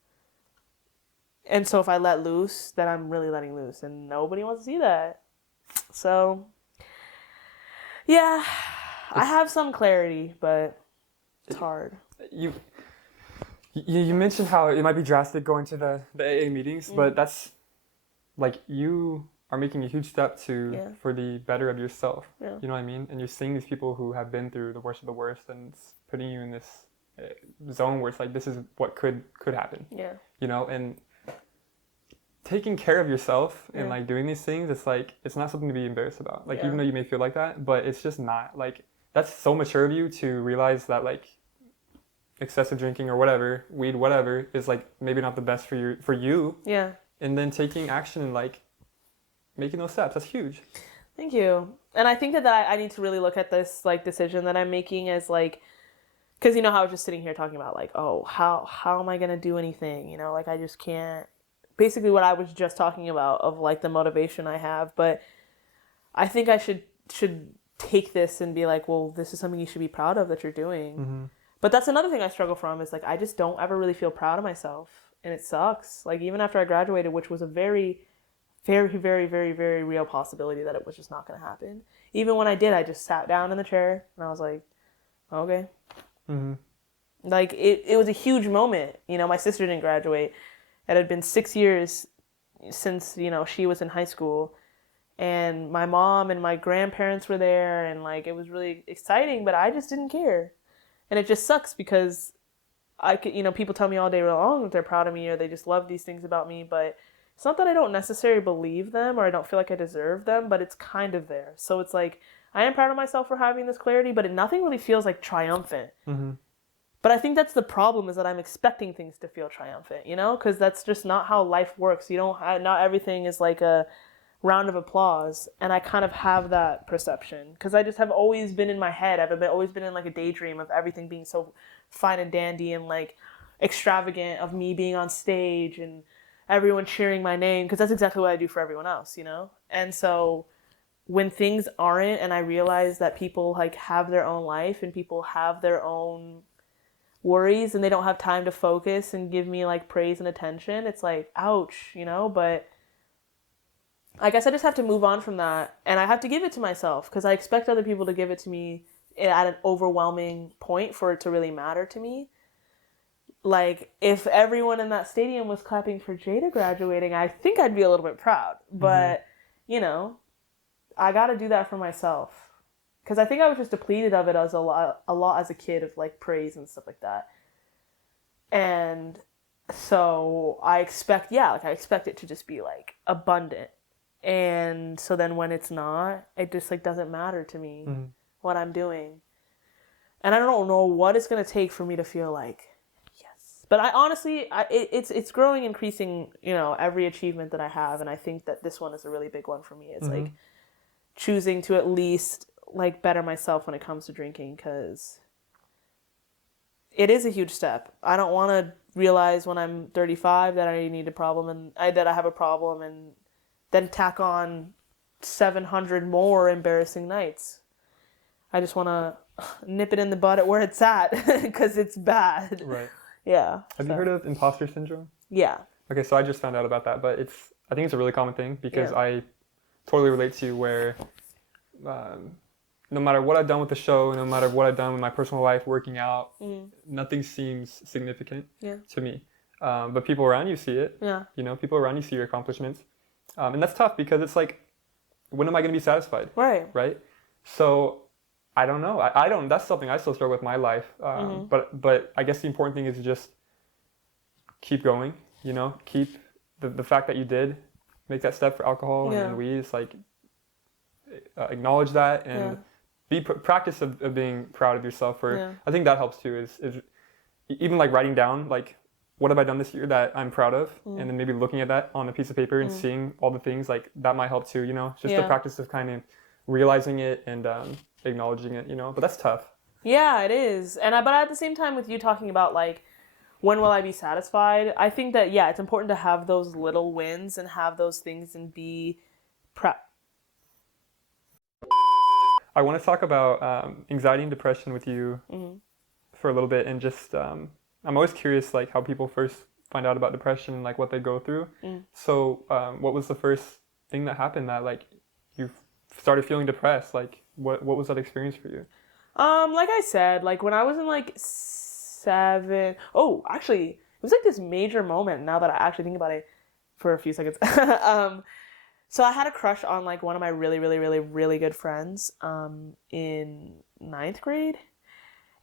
And so if I let loose, then I'm really letting loose, and nobody wants to see that. So, yeah, I have some clarity, but it's hard. You mentioned how it might be drastic going to the AA meetings, but that's like you are making a huge step for the better of yourself. Yeah. You know what I mean? And you're seeing these people who have been through the worst of the worst, and it's putting you in this zone where it's like, this is what could happen. Yeah. You know, and taking care of yourself and like doing these things, it's like, it's not something to be embarrassed about. Like, even though you may feel like that, but it's just not. Like, that's so mature of you to realize that like excessive drinking or whatever, weed, whatever, is like maybe not the best for you. Yeah. And then taking action and like making those steps, that's huge. Thank you. And I think that I need to really look at this like decision that I'm making as like, because you know how I was just sitting here talking about like, oh, how am I going to do anything? You know, like I just can't. Basically what I was just talking about of like the motivation I have. But I think I should take this and be like, well, this is something you should be proud of that you're doing. Mm-hmm. But that's another thing I struggle from is like, I just don't ever really feel proud of myself. And it sucks. Like even after I graduated, which was a very, very, very, very, very real possibility that it was just not going to happen. Even when I did, I just sat down in the chair and I was like, okay. Mm-hmm. Like it was a huge moment. You know, my sister didn't graduate. It had been 6 years since, you know, she was in high school, and my mom and my grandparents were there, and like it was really exciting, but I just didn't care. And it just sucks because I could, you know, people tell me all day long that they're proud of me or they just love these things about me, but it's not that I don't necessarily believe them or I don't feel like I deserve them, but it's kind of there. So it's like, I am proud of myself for having this clarity, but nothing really feels like triumphant. Mm-hmm. But I think that's the problem, is that I'm expecting things to feel triumphant, you know? Because that's just not how life works. Not everything is like a round of applause. And I kind of have that perception. Because I just have always been in my head. I've always been in like a daydream of everything being so fine and dandy and like extravagant, of me being on stage and everyone cheering my name. Because that's exactly what I do for everyone else, you know? And so when things aren't, and I realize that people like have their own life and people have their own worries and they don't have time to focus and give me like praise and attention, it's like, ouch, you know? But I guess I just have to move on from that, and I have to give it to myself because I expect other people to give it to me at an overwhelming point for it to really matter to me. Like if everyone in that stadium was clapping for Jada graduating, I think I'd be a little bit proud, but you know, I got to do that for myself. Because I think I was just depleted of it as a lot as a kid, of like praise and stuff like that. And so I expect it to just be like abundant. And so then when it's not, it just like doesn't matter to me what I'm doing. And I don't know what it's going to take for me to feel like, yes. But I honestly, it's growing, increasing, you know, every achievement that I have. And I think that this one is a really big one for me. It's like choosing to at least like better myself when it comes to drinking, because it is a huge step. I don't want to realize when I'm 35 that I need a problem that I have a problem, and then tack on 700 more embarrassing nights. I just want to nip it in the bud at where it's at, because it's bad. Right. Yeah. Have you heard of imposter syndrome? Yeah. Okay, so I just found out about that, but I think it's a really common thing, because Yeah. I totally relate to where no matter what I've done with the show, no matter what I've done with my personal life, working out, nothing seems significant to me. But people around you see it. Yeah. You know, people around you see your accomplishments. And that's tough, because it's like, when am I going to be satisfied? Right. Right? So I don't know. I don't. That's something I still struggle with in my life. But I guess the important thing is to just keep going. You know, keep the fact that you did make that step for alcohol and weed. It's like acknowledge that and practice of being proud of yourself. I think that helps too. Is even like writing down like, what have I done this year that I'm proud of, and then maybe looking at that on a piece of paper and seeing all the things, like that might help too. You know, just the practice of kind of realizing it and acknowledging it. You know, but that's tough. Yeah, it is. But at the same time, with you talking about like, when will I be satisfied? I think that, it's important to have those little wins and have those things and be proud. I want to talk about anxiety and depression with you for a little bit, and just I'm always curious like how people first find out about depression and like what they go through. So what was the first thing that happened that like you started feeling depressed? Like what was that experience for you? Like I said, like when I was in like actually, it was like this major moment now that I actually think about it for a few seconds. So I had a crush on like one of my really, really, really, really good friends in 9th grade.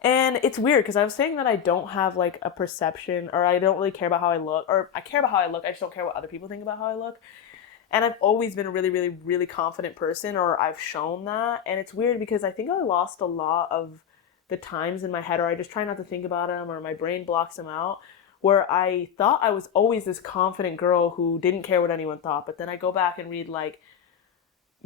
And it's weird because I was saying that I don't have like a perception, or I don't really care about how I look, or I care about how I look, I just don't care what other people think about how I look. And I've always been a really, really, really confident person, or I've shown that. And it's weird because I think I lost a lot of the times in my head, or I just try not to think about them, or my brain blocks them out, where I thought I was always this confident girl who didn't care what anyone thought. But then I go back and read like,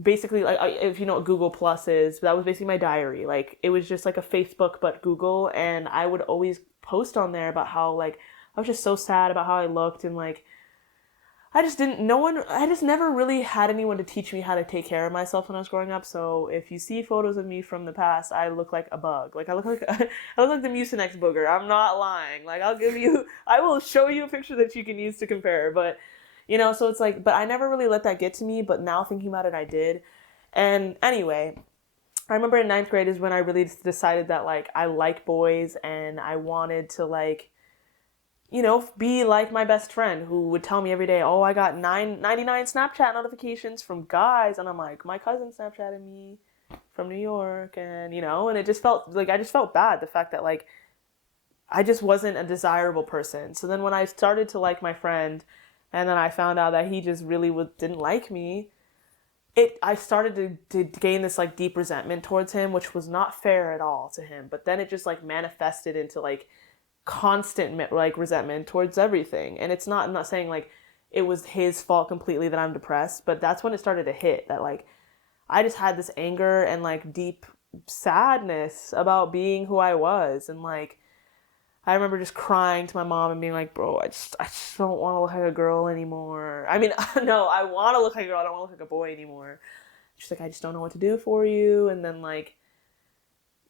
basically, like if you know what Google Plus is, that was basically my diary. Like it was just like a Facebook but Google, and I would always post on there about how like I was just so sad about how I looked, and like I just never really had anyone to teach me how to take care of myself when I was growing up. So if you see photos of me from the past, I look like a bug. Like I look like the Mucinex booger. I'm not lying. Like I will show you a picture that you can use to compare. But you know, so it's like, but I never really let that get to me. But now thinking about it, I did. And anyway, I remember in 9th grade is when I really decided that like I like boys, and I wanted to like, you know, be like my best friend who would tell me every day, oh, I got 99 Snapchat notifications from guys. And I'm like, my cousin Snapchatted me from New York. And, you know, and it just felt like, I just felt bad. The fact that like, I just wasn't a desirable person. So then when I started to like my friend, and then I found out that he just really didn't like me, I started to gain this like deep resentment towards him, which was not fair at all to him. But then it just like manifested into like constant like resentment towards everything. And I'm not saying like it was his fault completely that I'm depressed, but that's when it started to hit that like I just had this anger and like deep sadness about being who I was. And like I remember just crying to my mom and being like, bro, I just don't want to look like a girl anymore. I mean, no, I want to look like a girl, I don't want to look like a boy anymore. She's like, I just don't know what to do for you. And then like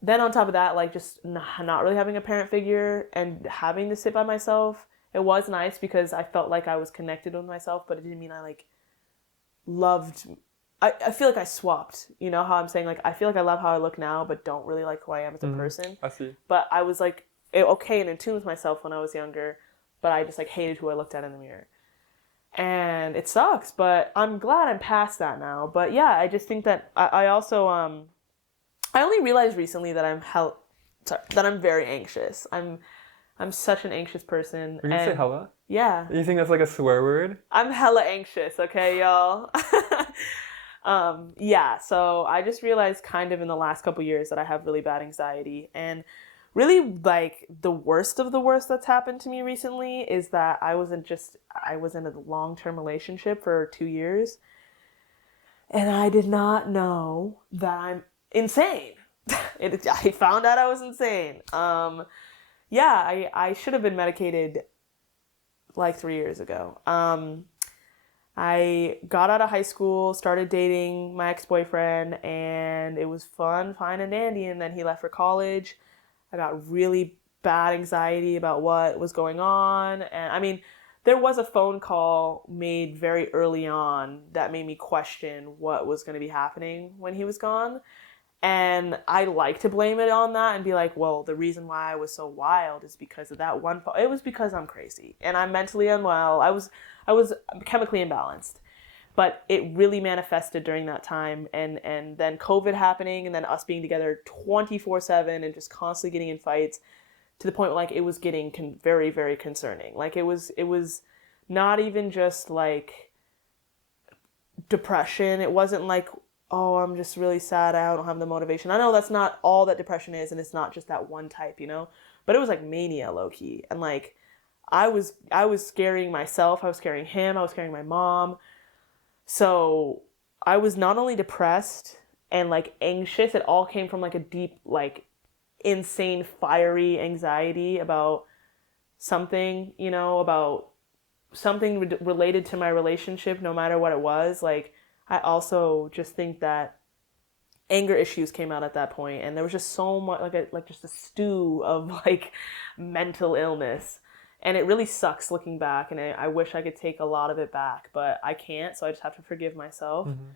then on top of that, like just not really having a parent figure and having to sit by myself, it was nice because I felt like I was connected with myself, but it didn't mean I like loved. I feel like I swapped, you know how I'm saying, like I feel like I love how I look now, but don't really like who I am as a person. I see. But I was like okay and in tune with myself when I was younger, but I just like hated who I looked at in the mirror. And it sucks, but I'm glad I'm past that now. But yeah, I just think that I also I only realized recently that I'm very anxious. I'm such an anxious person. Are you gonna say hella? Yeah. You think that's like a swear word? I'm hella anxious, okay, y'all? Yeah, so I just realized kind of in the last couple years that I have really bad anxiety. And really, like, the worst of the worst that's happened to me recently is that I was in a long-term relationship for 2 years. And I did not know that insane. I found out I was insane. Yeah, I should have been medicated like 3 years ago. I got out of high school, started dating my ex-boyfriend, and it was fun, fine and dandy. And then he left for college. I got really bad anxiety about what was going on. And I mean, there was a phone call made very early on that made me question what was going to be happening when he was gone. And I like to blame it on that and be like, well, the reason why I was so wild is because of that one phone. It was because I'm crazy and I'm mentally unwell. I was chemically imbalanced. But it really manifested during that time. And then COVID happening and then us being together 24/7 and just constantly getting in fights to the point where like it was getting very, very concerning. Like it was not even just like depression. It wasn't like, oh, I'm just really sad, I don't have the motivation. I know that's not all that depression is, and it's not just that one type, you know? But it was like mania, low-key. And like, I was scaring myself, I was scaring him, I was scaring my mom. So I was not only depressed and like anxious, it all came from like a deep, like insane, fiery anxiety about something, you know, about something related to my relationship, no matter what it was. Like, I also just think that anger issues came out at that point, and there was just so much, like just a stew of like mental illness, and it really sucks looking back. And I wish I could take a lot of it back, but I can't. So I just have to forgive myself. Mm-hmm.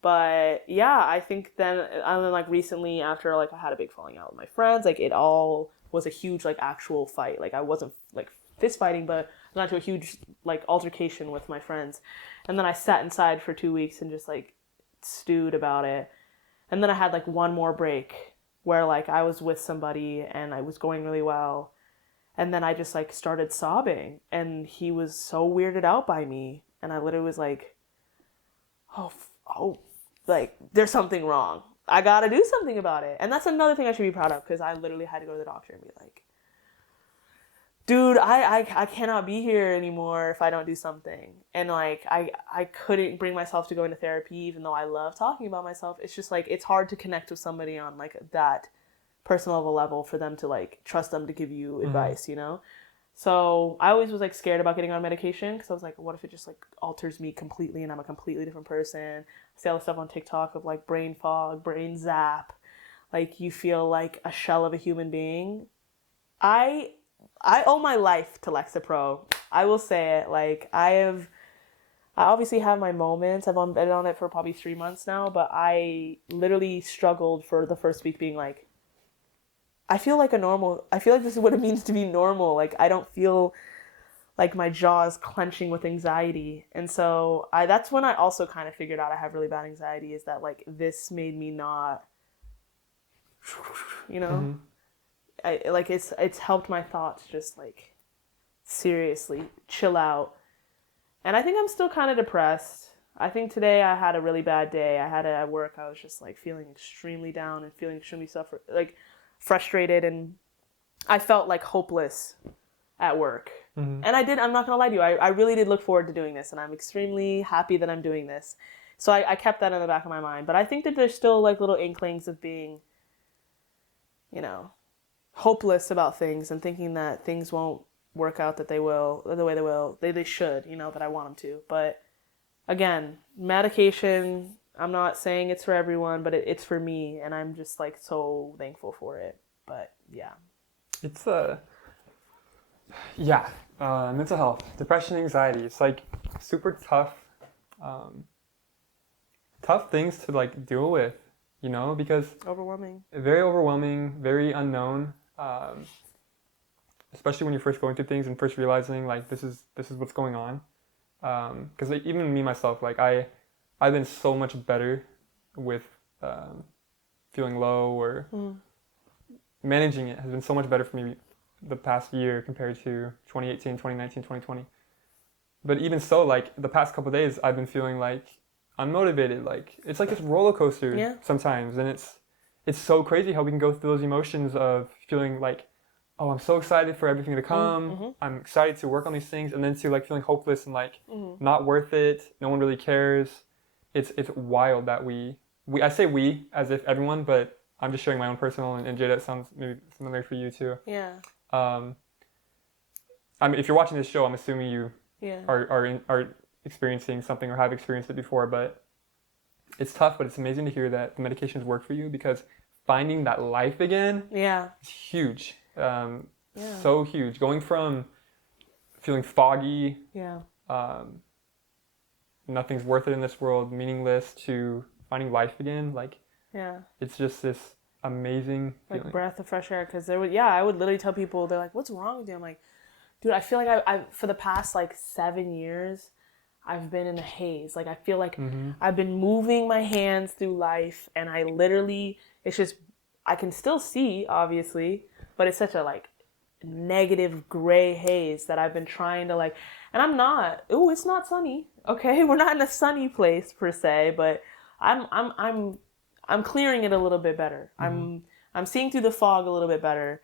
But yeah, I think then, and then like recently, after like I had a big falling out with my friends, like it all was a huge like actual fight. Like I wasn't like fist fighting, but I got into a huge like altercation with my friends. And then I sat inside for 2 weeks and just like stewed about it. And then I had like one more break where like I was with somebody and I was going really well. And then I just like started sobbing and he was so weirded out by me. And I literally was like, oh, like there's something wrong. I gotta do something about it. And that's another thing I should be proud of, because I literally had to go to the doctor and be like, dude, I cannot be here anymore if I don't do something. And like, I couldn't bring myself to go into therapy, even though I love talking about myself. It's just like, it's hard to connect with somebody on like that personal of a level for them to like trust them to give you advice, you know? So I always was like scared about getting on medication, because I was like, what if it just like alters me completely and I'm a completely different person? I see all the stuff on TikTok of like brain fog, brain zap, like you feel like a shell of a human being. I owe my life to Lexapro. I will say it. Like, I obviously have my moments. I've been on it for probably 3 months now, but I literally struggled for the first week being like, I feel like this is what it means to be normal. Like, I don't feel like my jaw is clenching with anxiety. And so that's when I also kind of figured out I have really bad anxiety, is that like this made me not, you know? Mm-hmm. It's helped my thoughts just like seriously chill out. And I think I'm still kind of depressed. I think today I had a really bad day. I had it at work. I was just like feeling extremely down and feeling extremely frustrated, and I felt like hopeless at work. Mm-hmm. And I'm not gonna lie to you, I really did look forward to doing this, and I'm extremely happy that I'm doing this. So I kept that in the back of my mind. But I think that there's still like little inklings of being, you know, hopeless about things and thinking that things won't work out the way they should, you know, that I want them to. But again, medication, I'm not saying it's for everyone, but it's for me, and I'm just like so thankful for it. But yeah, it's mental health, depression, anxiety, it's like super tough things to like deal with, you know, because very overwhelming, very unknown. Especially when you're first going through things and first realizing like this is what's going on. Because like, even me myself, like I've been so much better with feeling low or managing it has been so much better for me the past year compared to 2018, 2019, 2020. But even so, like the past couple of days, I've been feeling like unmotivated. Like it's like this roller coaster sometimes, and it's so crazy how we can go through those emotions of feeling like, oh, I'm so excited for everything to come. Mm-hmm. I'm excited to work on these things, and then to like feeling hopeless and like not worth it. No one really cares. It's wild that we I say we as if everyone, but I'm just sharing my own personal, and Jada, it sounds maybe similar for you too. Yeah. I mean, if you're watching this show, I'm assuming you Yeah. are experiencing something or have experienced it before, but it's tough, but it's amazing to hear that the medications work for you, because finding that life again Yeah. is huge. So huge. Going from feeling foggy, Yeah. nothing's worth it in this world, meaningless, to finding life again, like, Yeah. it's just this amazing Like feeling. breath of fresh air. Because I would literally tell people, they're like, what's wrong with you? I'm like, dude, I feel like I for the past like 7 years, I've been in a haze. Like, I feel like I've been moving my hands through life, and I literally, it's just, I can still see, obviously, but it's such a like negative gray haze that I've been trying to like, and I'm not, it's not sunny, okay? We're not in a sunny place per se, but I'm clearing it a little bit better. I'm seeing through the fog a little bit better.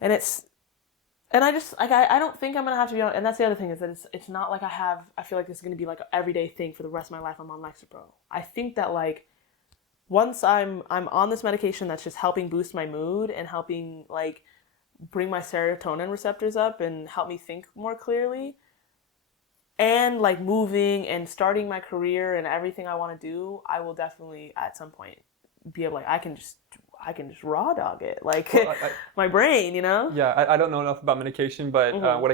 And I just, like, I don't think I'm going to have to be on, and that's the other thing, is that it's not like I feel like this is going to be like an everyday thing for the rest of my life. I'm on Lexapro. I think that, like, once I'm on this medication that's just helping boost my mood and helping, like, bring my serotonin receptors up and help me think more clearly, and, like, moving and starting my career and everything I want to do, I will definitely at some point be able, like, I can just raw dog it, like, my brain, you know? Yeah, I don't know enough about medication, but what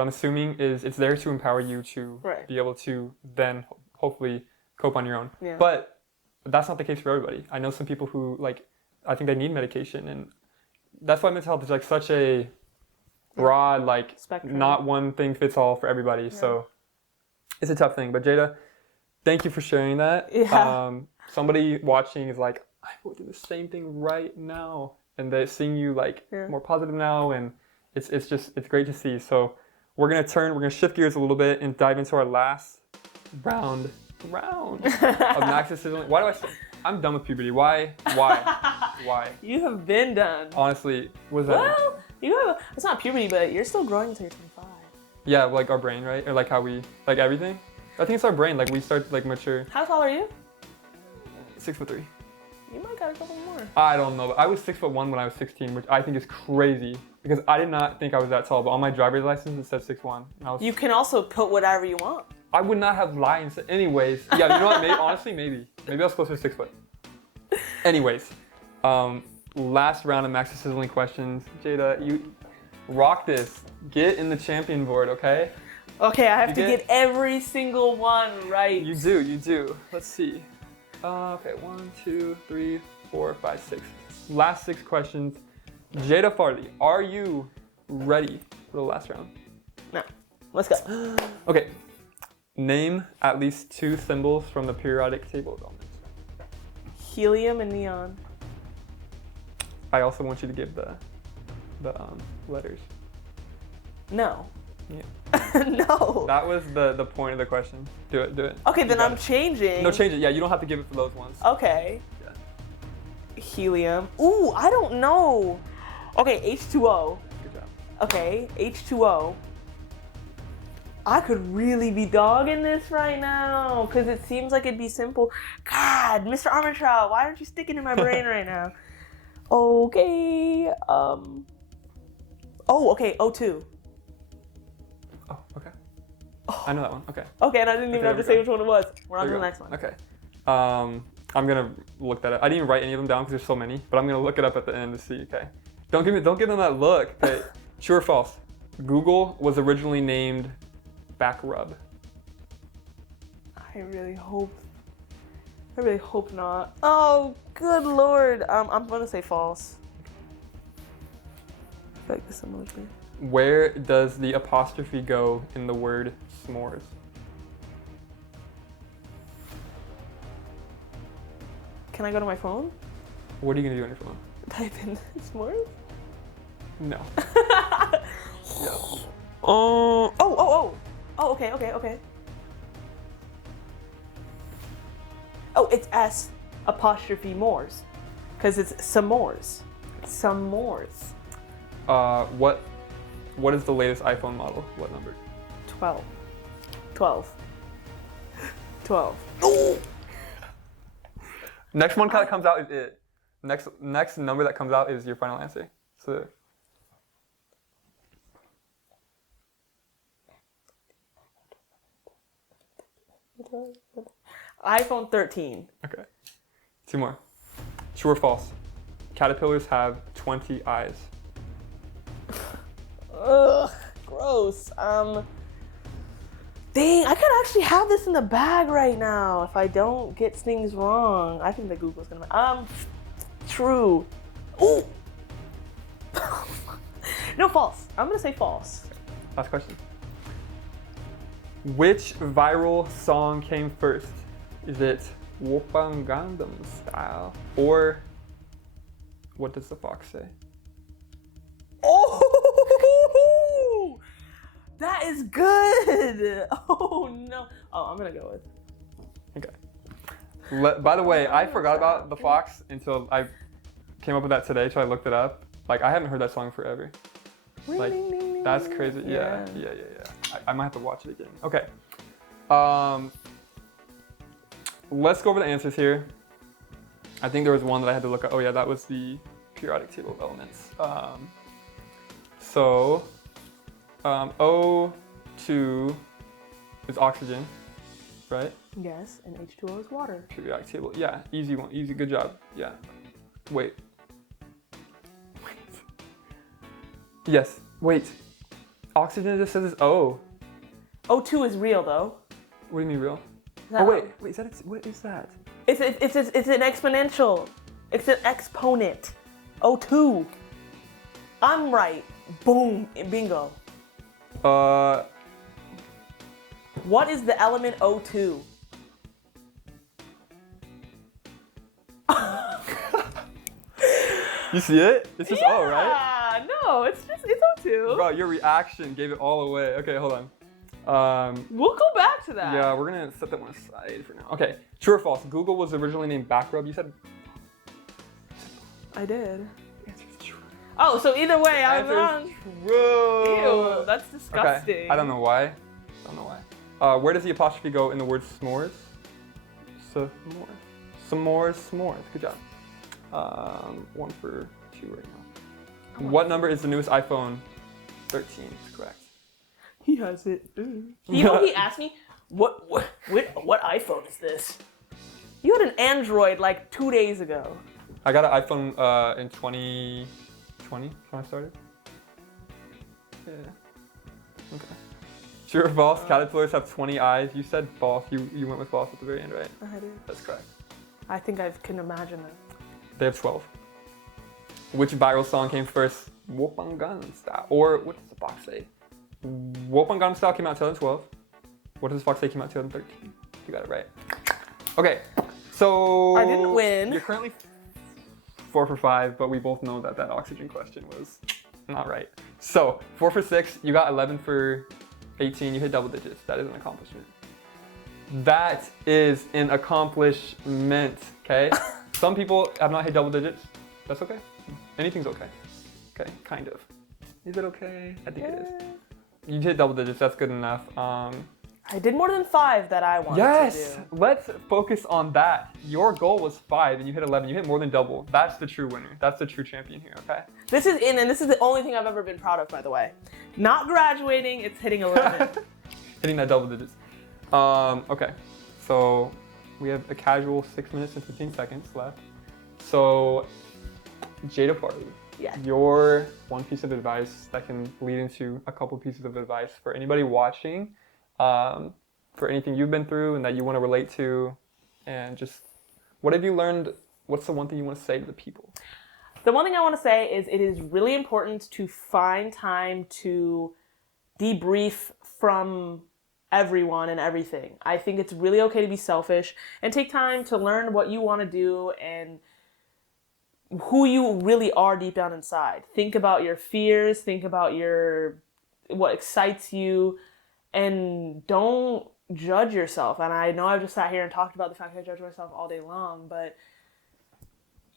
I'm assuming is it's there to empower you to be able to then hopefully cope on your own. Yeah. But that's not the case for everybody. I know some people who, like, I think they need medication, and that's why mental health is like such a broad, like, spectrum. Not one thing fits all for everybody. Yeah. So it's a tough thing. But Jada, thank you for sharing that. Yeah. Somebody watching is like, I will do the same thing right now, and they're seeing you like more positive now, and it's great to see. So we're gonna shift gears a little bit and dive into our last round of Max's Sizzling. Why do I say I'm done with puberty? Why? You have been done. Honestly, was that? Well, it's not puberty, but you're still growing until you're 25. Yeah, like our brain, right? Or like how we, like everything. I think it's our brain. Like we start to like mature. How tall are you? 6'3". You might got a couple more. I don't know. I was 6'1" when I was 16, which I think is crazy because I did not think I was that tall. But on my driver's license, it said 6'1". You can also put whatever you want. I would not have lied and said, anyways. Yeah, you know what? Honestly, maybe I was closer to 6 foot. Anyways, last round of Max's Sizzling questions. Jada, you rock this. Get in the champion board, okay? Okay, I have to get every single one right. You do. Let's see. Okay, 1, 2, 3, 4, 5, 6. Last 6 questions. Jada Farley, are you ready for the last round? No. Let's go. Okay. Name at least 2 symbols from the periodic table of elements. Helium and neon. I also want you to give the letters. No. Yeah. No. That was the point of the question. Do it. Okay, then I'm changing. No, change it. Yeah, you don't have to give it for those ones. Okay. Yeah. Helium. Ooh, I don't know. Okay, H2O. Good job. Okay, H2O. I could really be dogging this right now because it seems like it'd be simple. God, Mr. Armentrout, why aren't you sticking in my brain right now? Okay. Okay, O2. Oh, okay. I know that one. Okay. Okay, and I didn't even have to say which one it was. We're on to the next one. Okay. I'm gonna look that up. I didn't even write any of them down because there's so many, but I'm gonna look it up at the end to see. Okay. Don't give them that look. Okay. True or false? Google was originally named Back Rub. I really hope not. Oh, good lord. I'm gonna say false. I feel like this is similar to me. Where does the apostrophe go in the word s'mores? Can I go to my phone? What are you gonna do on your phone? Type in s'mores? No. Oh, okay. Oh, it's S apostrophe mores. Because it's s'mores. S'mores. What is the latest iPhone model? What number? 12. 12. Next one that comes out is it. Next number that comes out is your final answer. So. iPhone 13. Okay. 2 more. True or false? Caterpillars have 20 eyes. Ugh, gross. Dang, I could actually have this in the bag right now if I don't get things wrong. I think that Google's gonna. True. Ooh. No, false. I'm gonna say false. Last question. Which viral song came first? Is it Whoopang Gangnam Style or What Does the Fox Say? Oh, that is good. Oh no. Oh, I'm gonna go with. Okay. By the way, I forgot about the Fox until I came up with that today, so I looked it up. Like, I haven't heard that song forever. Like, that's crazy. Yeah. I might have to watch it again. Okay. Let's go over the answers here. I think there was one that I had to look at. Oh yeah, that was the periodic table of elements. O2 is oxygen, right? Yes, and H2O is water. Periodic table. Yeah, easy one. Easy. Good job. Yeah. Wait. Yes. Wait. Oxygen just says it's O. O2 is real though. What do you mean real? That- Oh wait. Is that? What is that? It's an exponential. It's an exponent. O2. I'm right. Boom. Bingo. What is the element O2? You see it? It's just O, right? Yeah. No, it's O2. Bro, your reaction gave it all away. Okay, hold on. We'll go back to that. Yeah, we're gonna set that one aside for now. Okay, true or false? Google was originally named Backrub. You said I did. the answer is true. Oh, so either way, I was Answer wrong. is true. Ew, that's disgusting. Okay, I don't know why. Where does the apostrophe go in the word s'mores? S'mores. Good job. 1 for 2 right now. What number is the newest iPhone? 13 is correct. He has it. You know, he asked me, what iPhone is this? You had an Android like 2 days ago. I got an iPhone in 2020 when I started. Yeah. Okay. True or false? Caterpillars have 20 eyes. You said false. You went with false at the very end, right? I did. That's correct. I think I can imagine it. They have 12. Which viral song came first? Whoopang Gangnam Style. Or what does the box say? Whoopang Gangnam Style came out 2012. What does the fox say came out 2013? You got it right. Okay, so I didn't win. You're currently 4 for 5, but we both know that that oxygen question was not right. So 4 for 6. You got 11 for 18. You hit double digits. That is an accomplishment. That is an accomplishment. Okay. Some people have not hit double digits. That's okay. Anything's okay. Okay, kind of. Is it okay? I think it is. You hit double digits. That's good enough. I did more than 5 that I wanted to do. Let's focus on that. Your goal was 5 and you hit 11. You hit more than double. That's the true winner. That's the true champion here, okay? This is the only thing I've ever been proud of, by the way. Not graduating, it's hitting 11. Hitting that double digits. Okay, so we have a casual 6 minutes and 15 seconds left. So, Jada Farley, Yeah. your one piece of advice that can lead into a couple pieces of advice for anybody watching, for anything you've been through and that you want to relate to, and just what have you learned? What's the one thing you want to say to the people? The one thing I want to say is it is really important to find time to debrief from everyone and everything. I think it's really okay to be selfish and take time to learn what you want to do and who you really are deep down inside. Think about your fears, think about what excites you, and don't judge yourself. And I know I've just sat here and talked about the fact that I judge myself all day long, but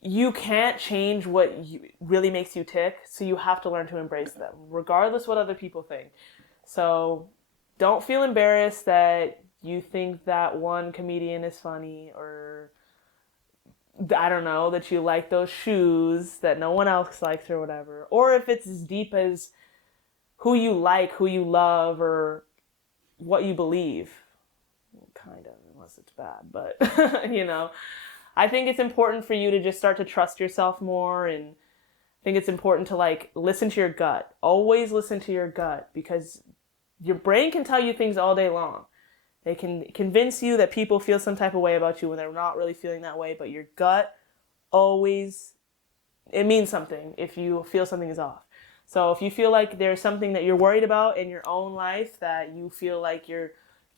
you can't change what really makes you tick, so you have to learn to embrace them, regardless what other people think. So don't feel embarrassed that you think that one comedian is funny, or I don't know, that you like those shoes that no one else likes or whatever. Or if it's as deep as who you like, who you love, or what you believe. Kind of, unless it's bad. But, you know, I think it's important for you to just start to trust yourself more. And I think it's important to, like, listen to your gut. Always listen to your gut, because your brain can tell you things all day long. They can convince you that people feel some type of way about you when they're not really feeling that way, but your gut always, it means something if you feel something is off. So if you feel like there's something that you're worried about in your own life that you feel like you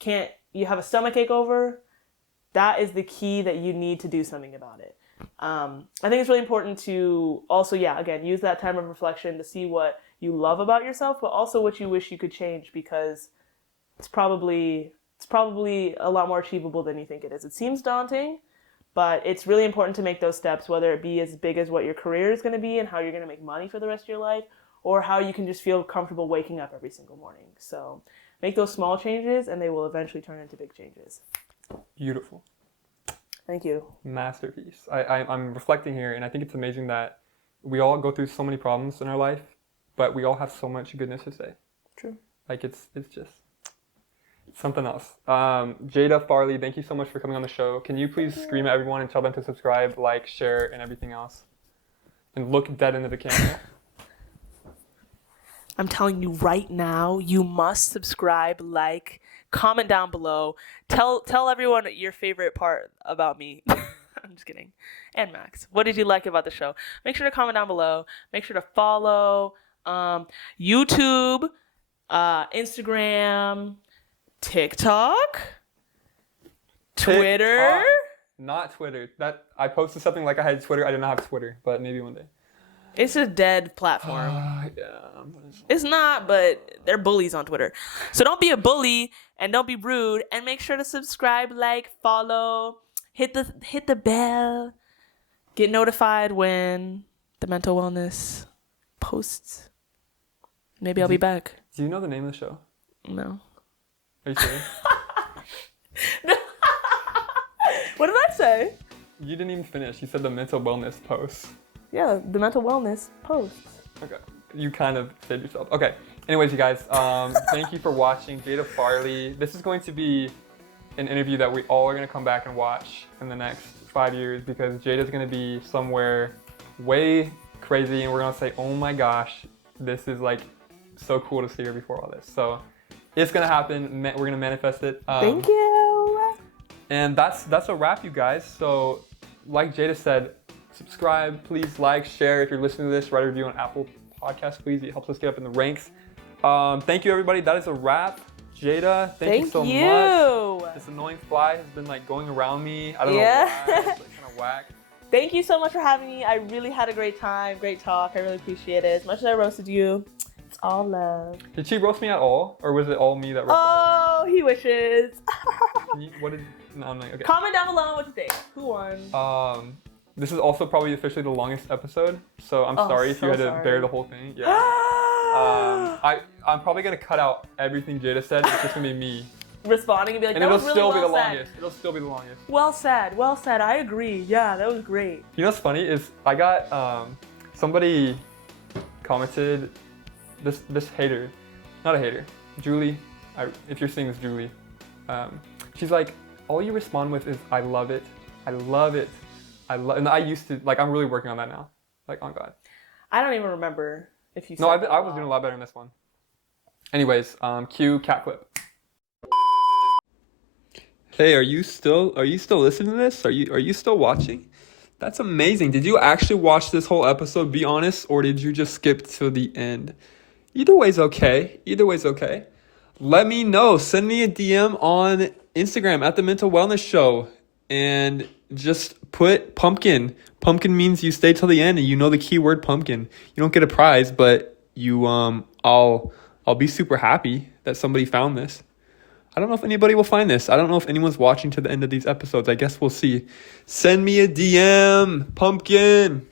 have a stomachache over, that is the key that you need to do something about it. I think it's really important to also, again, use that time of reflection to see what you love about yourself, but also what you wish you could change, because it's probably a lot more achievable than you think it is. It seems daunting, but it's really important to make those steps, whether it be as big as what your career is going to be and how you're going to make money for the rest of your life, or how you can just feel comfortable waking up every single morning. So make those small changes, and they will eventually turn into big changes. Beautiful. Thank you. Masterpiece. I'm reflecting here, and I think it's amazing that we all go through so many problems in our life, but we all have so much goodness to say. True. Like, it's just something else. Jada Farley, thank you so much for coming on the show. Can you please scream at everyone and tell them to subscribe, like, share, and everything else? And look dead into the camera. I'm telling you right now, you must subscribe, like, comment down below. Tell everyone your favorite part about me. I'm just kidding. And Max. What did you like about the show? Make sure to comment down below. Make sure to follow YouTube, Instagram, TikTok, Twitter. Not Twitter. That I posted something like I had Twitter. I did not have Twitter, but maybe one day. It's a dead platform. Yeah. It's not, but they're bullies on Twitter. So don't be a bully and don't be rude, and make sure to subscribe, like, follow, hit the bell, get notified when the mental wellness posts. Maybe I'll be back. Do you know the name of the show? No. Are you serious? What did I say? You didn't even finish. You said the mental wellness post. Yeah, the mental wellness posts. Okay. You kind of said yourself. Okay. Anyways, you guys, thank you for watching. Jada Farley. This is going to be an interview that we all are going to come back and watch in the next 5 years, because Jada's going to be somewhere way crazy, and we're going to say, oh my gosh, this is like so cool to see her before all this. So it's going to happen. We're going to manifest it. Thank you. And that's a wrap, you guys. So like Jada said, subscribe, please like, share. If you're listening to this, write a review on Apple Podcasts, please. It helps us get up in the ranks. Thank you, everybody. That is a wrap. Jada, thank you so much. This annoying fly has been like going around me. I don't know why. It's like kind of whack. Thank you so much for having me. I really had a great time, great talk. I really appreciate it. As much as I roasted you, it's all love. Did she roast me at all, or was it all me that roasted? Oh, he wishes. No, I'm like, okay. Comment down below what you think. Who won? This is also probably officially the longest episode, so I'm sorry if you had to bear the whole thing. Yeah. I'm probably gonna cut out everything Jada said. It's just gonna be me responding and be like, and that it'll was really still be the well said. longest. It'll still be the longest. Well said. Well said. I agree. Yeah, that was great. You know what's funny is I got somebody commented, this hater, not a hater, Julie. If you're seeing this, Julie, she's like, all you respond with is I love it, I love it. And I used to, like, I'm really working on that now. Like, on God. I don't even remember if you said No, I was doing a lot better in this one. Anyways, cue cat clip. Hey, are you still listening to this? Are you still watching? That's amazing. Did you actually watch this whole episode, be honest, or did you just skip to the end? Either way's okay. Let me know. Send me a DM on Instagram at The Mental Wellness Show. And just put pumpkin. Pumpkin means you stay till the end and you know the keyword pumpkin. You don't get a prize, but you I'll be super happy that somebody found this. I don't know if anybody will find this. I don't know if anyone's watching to the end of these episodes. I guess we'll see. Send me a DM, pumpkin.